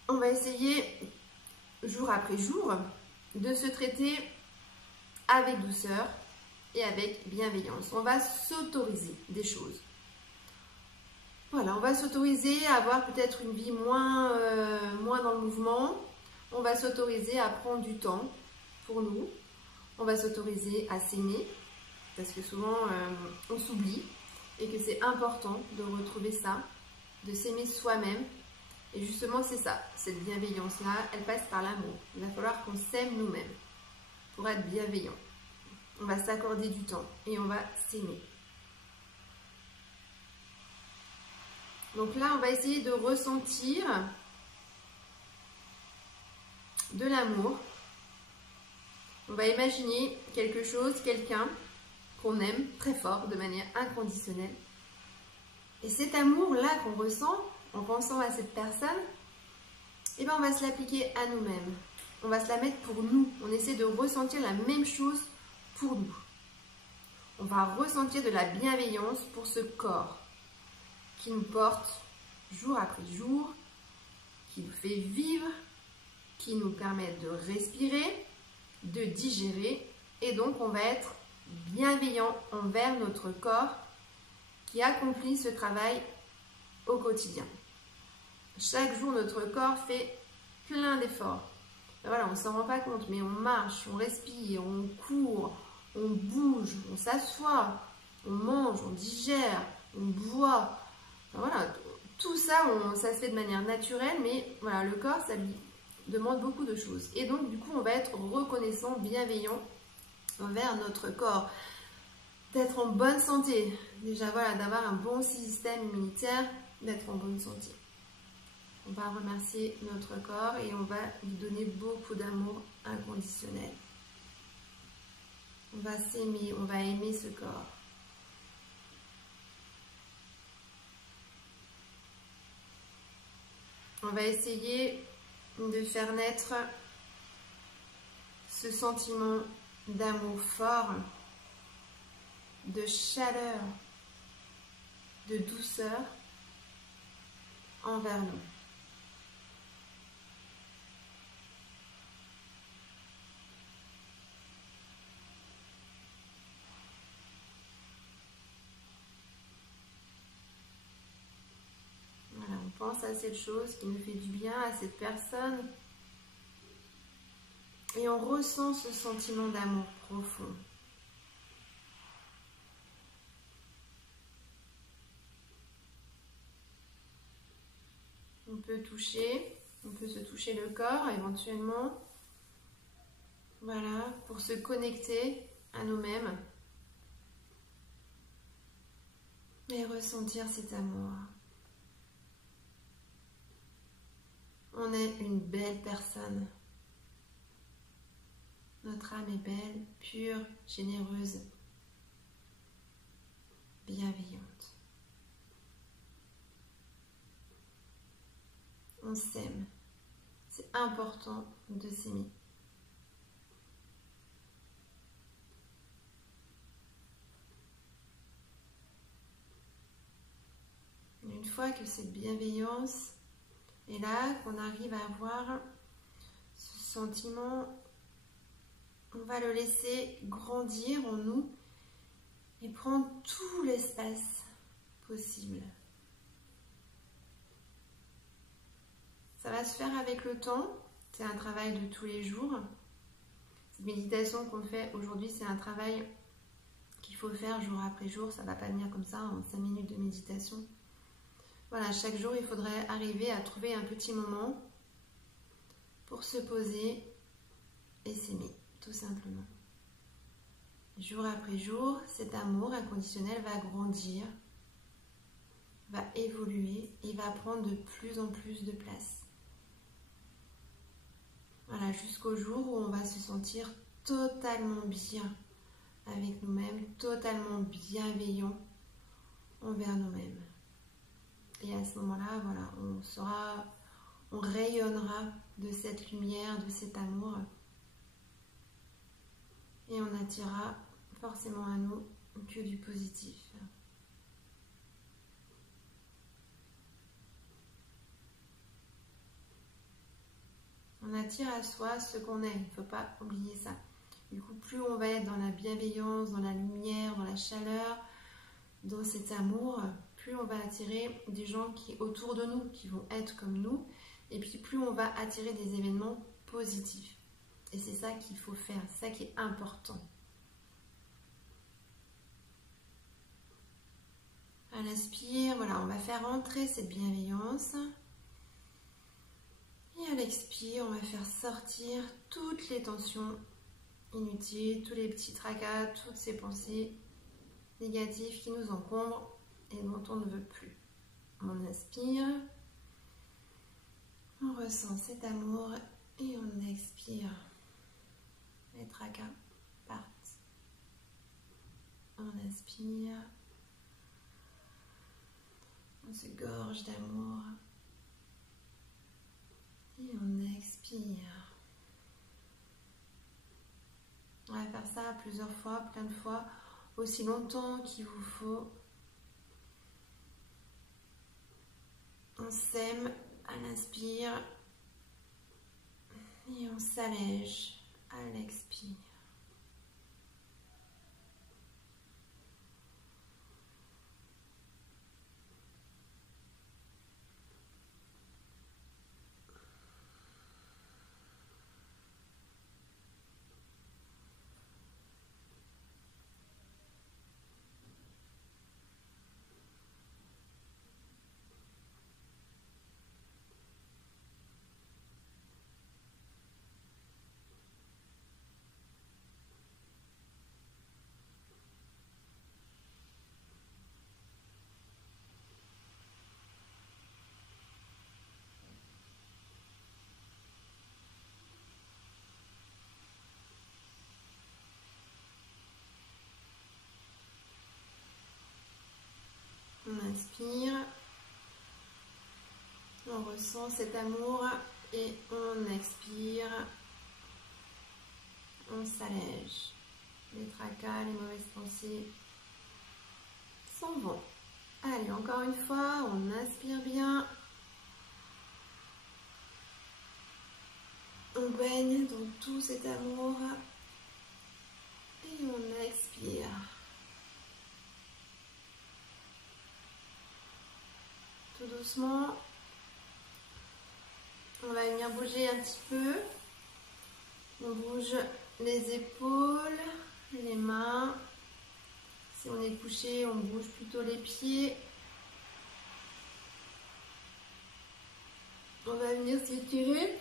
On va essayer, jour après jour, de se traiter avec douceur et avec bienveillance. On va s'autoriser des choses. Voilà, on va s'autoriser à avoir peut-être une vie moins dans le mouvement. On va s'autoriser à prendre du temps pour nous. On va s'autoriser à s'aimer, parce que souvent on s'oublie et que c'est important de retrouver ça, de s'aimer soi-même. Et justement, c'est ça, cette bienveillance-là, elle passe par l'amour. Il va falloir qu'on s'aime nous-mêmes pour être bienveillant. On va s'accorder du temps et on va s'aimer. Donc là, on va essayer de ressentir de l'amour. On va imaginer quelque chose, quelqu'un qu'on aime très fort, de manière inconditionnelle. Et cet amour-là qu'on ressent, en pensant à cette personne, eh ben on va se l'appliquer à nous-mêmes. On va se la mettre pour nous. On essaie de ressentir la même chose pour nous. On va ressentir de la bienveillance pour ce corps qui nous porte jour après jour, qui nous fait vivre, qui nous permet de respirer, de digérer. Et donc, on va être bienveillant envers notre corps qui accomplit ce travail au quotidien. Chaque jour, notre corps fait plein d'efforts. Voilà, on ne s'en rend pas compte, mais on marche, on respire, on court, on bouge, on s'assoit, on mange, on digère, on boit. Voilà, tout ça, ça se fait de manière naturelle, mais voilà, le corps, ça lui demande beaucoup de choses. Et donc, du coup, on va être reconnaissant, bienveillant envers notre corps. D'être en bonne santé. Déjà, voilà, d'avoir un bon système immunitaire, d'être en bonne santé. On va remercier notre corps et on va lui donner beaucoup d'amour inconditionnel. On va s'aimer, on va aimer ce corps. On va essayer de faire naître ce sentiment d'amour fort, de chaleur, de douceur envers nous. Voilà, on pense à cette chose qui nous fait du bien, à cette personne, et on ressent ce sentiment d'amour profond. On peut se toucher le corps éventuellement, voilà, pour se connecter à nous-mêmes et ressentir cet amour. On est une belle personne. Notre âme est belle, pure, généreuse, bienveillante. On s'aime. C'est important de s'aimer. fois que cette bienveillance est là, qu'on arrive à avoir ce sentiment, on va le laisser grandir en nous et prendre tout l'espace possible. Ça va se faire avec le temps, c'est un travail de tous les jours. Cette méditation qu'on fait aujourd'hui, c'est un travail qu'il faut faire jour après jour, ça ne va pas venir comme ça en 5 minutes de méditation. Voilà, chaque jour, il faudrait arriver à trouver un petit moment pour se poser et s'aimer, tout simplement. Jour après jour, cet amour inconditionnel va grandir, va évoluer et va prendre de plus en plus de place. Voilà, jusqu'au jour où on va se sentir totalement bien avec nous-mêmes, totalement bienveillant envers nous-mêmes. Et à ce moment-là, voilà, on rayonnera de cette lumière, de cet amour. Et on attirera forcément à nous que du positif. On attire à soi ce qu'on est, il ne faut pas oublier ça. Du coup, plus on va être dans la bienveillance, dans la lumière, dans la chaleur, dans cet amour, plus on va attirer des gens qui autour de nous, qui vont être comme nous, et puis plus on va attirer des événements positifs. Et c'est ça qu'il faut faire, c'est ça qui est important. À l'inspire, voilà, on va faire entrer cette bienveillance. Et à l'expire, on va faire sortir toutes les tensions inutiles, tous les petits tracas, toutes ces pensées négatives qui nous encombrent et dont on ne veut plus. On inspire, on ressent cet amour et on expire. Les tracas partent. On inspire, on se gorge d'amour. Et on expire. On va faire ça plusieurs fois, plein de fois, aussi longtemps qu'il vous faut. On s'aime à l'inspire et on s'allège à l'expire. On inspire, on ressent cet amour et on expire, on s'allège. Les tracas, les mauvaises pensées s'en vont. Allez, encore une fois, on inspire bien. On baigne dans tout cet amour et on expire. Tout doucement, on va venir bouger un petit peu. On bouge les épaules, les mains. Si on est couché, on bouge plutôt les pieds. On va venir s'étirer.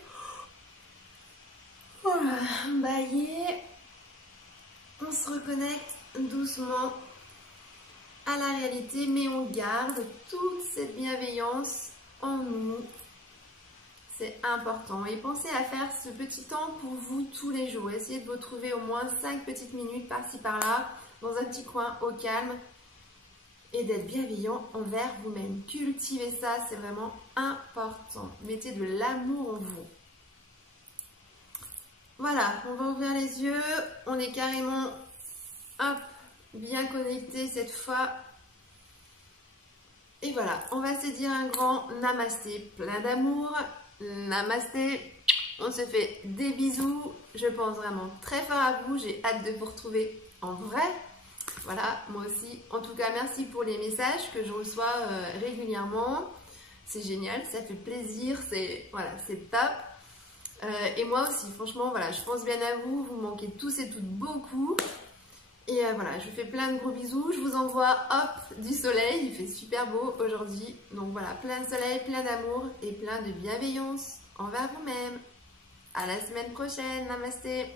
Voilà, bailler. On se reconnecte doucement à la réalité, mais on garde toute cette bienveillance en nous. C'est important. Et pensez à faire ce petit temps pour vous tous les jours. Essayez de vous trouver au moins 5 petites minutes par-ci par-là, dans un petit coin au calme, et d'être bienveillant envers vous-même. Cultivez ça, c'est vraiment important. Mettez de l'amour en vous. Voilà, on va ouvrir les yeux. On est carrément bien connecté cette fois. Et voilà, on va se dire un grand namasté, plein d'amour. Namasté, on se fait des bisous. Je pense vraiment très fort à vous. J'ai hâte de vous retrouver en vrai. Voilà, moi aussi. En tout cas, merci pour les messages que je reçois régulièrement. C'est génial, ça fait plaisir, c'est voilà, c'est top. Et moi aussi, franchement, voilà, je pense bien à vous. Vous manquez tous et toutes beaucoup. Et voilà, je vous fais plein de gros bisous. Je vous envoie, hop, du soleil. Il fait super beau aujourd'hui. Donc voilà, plein de soleil, plein d'amour et plein de bienveillance envers vous-même. À la semaine prochaine. Namasté.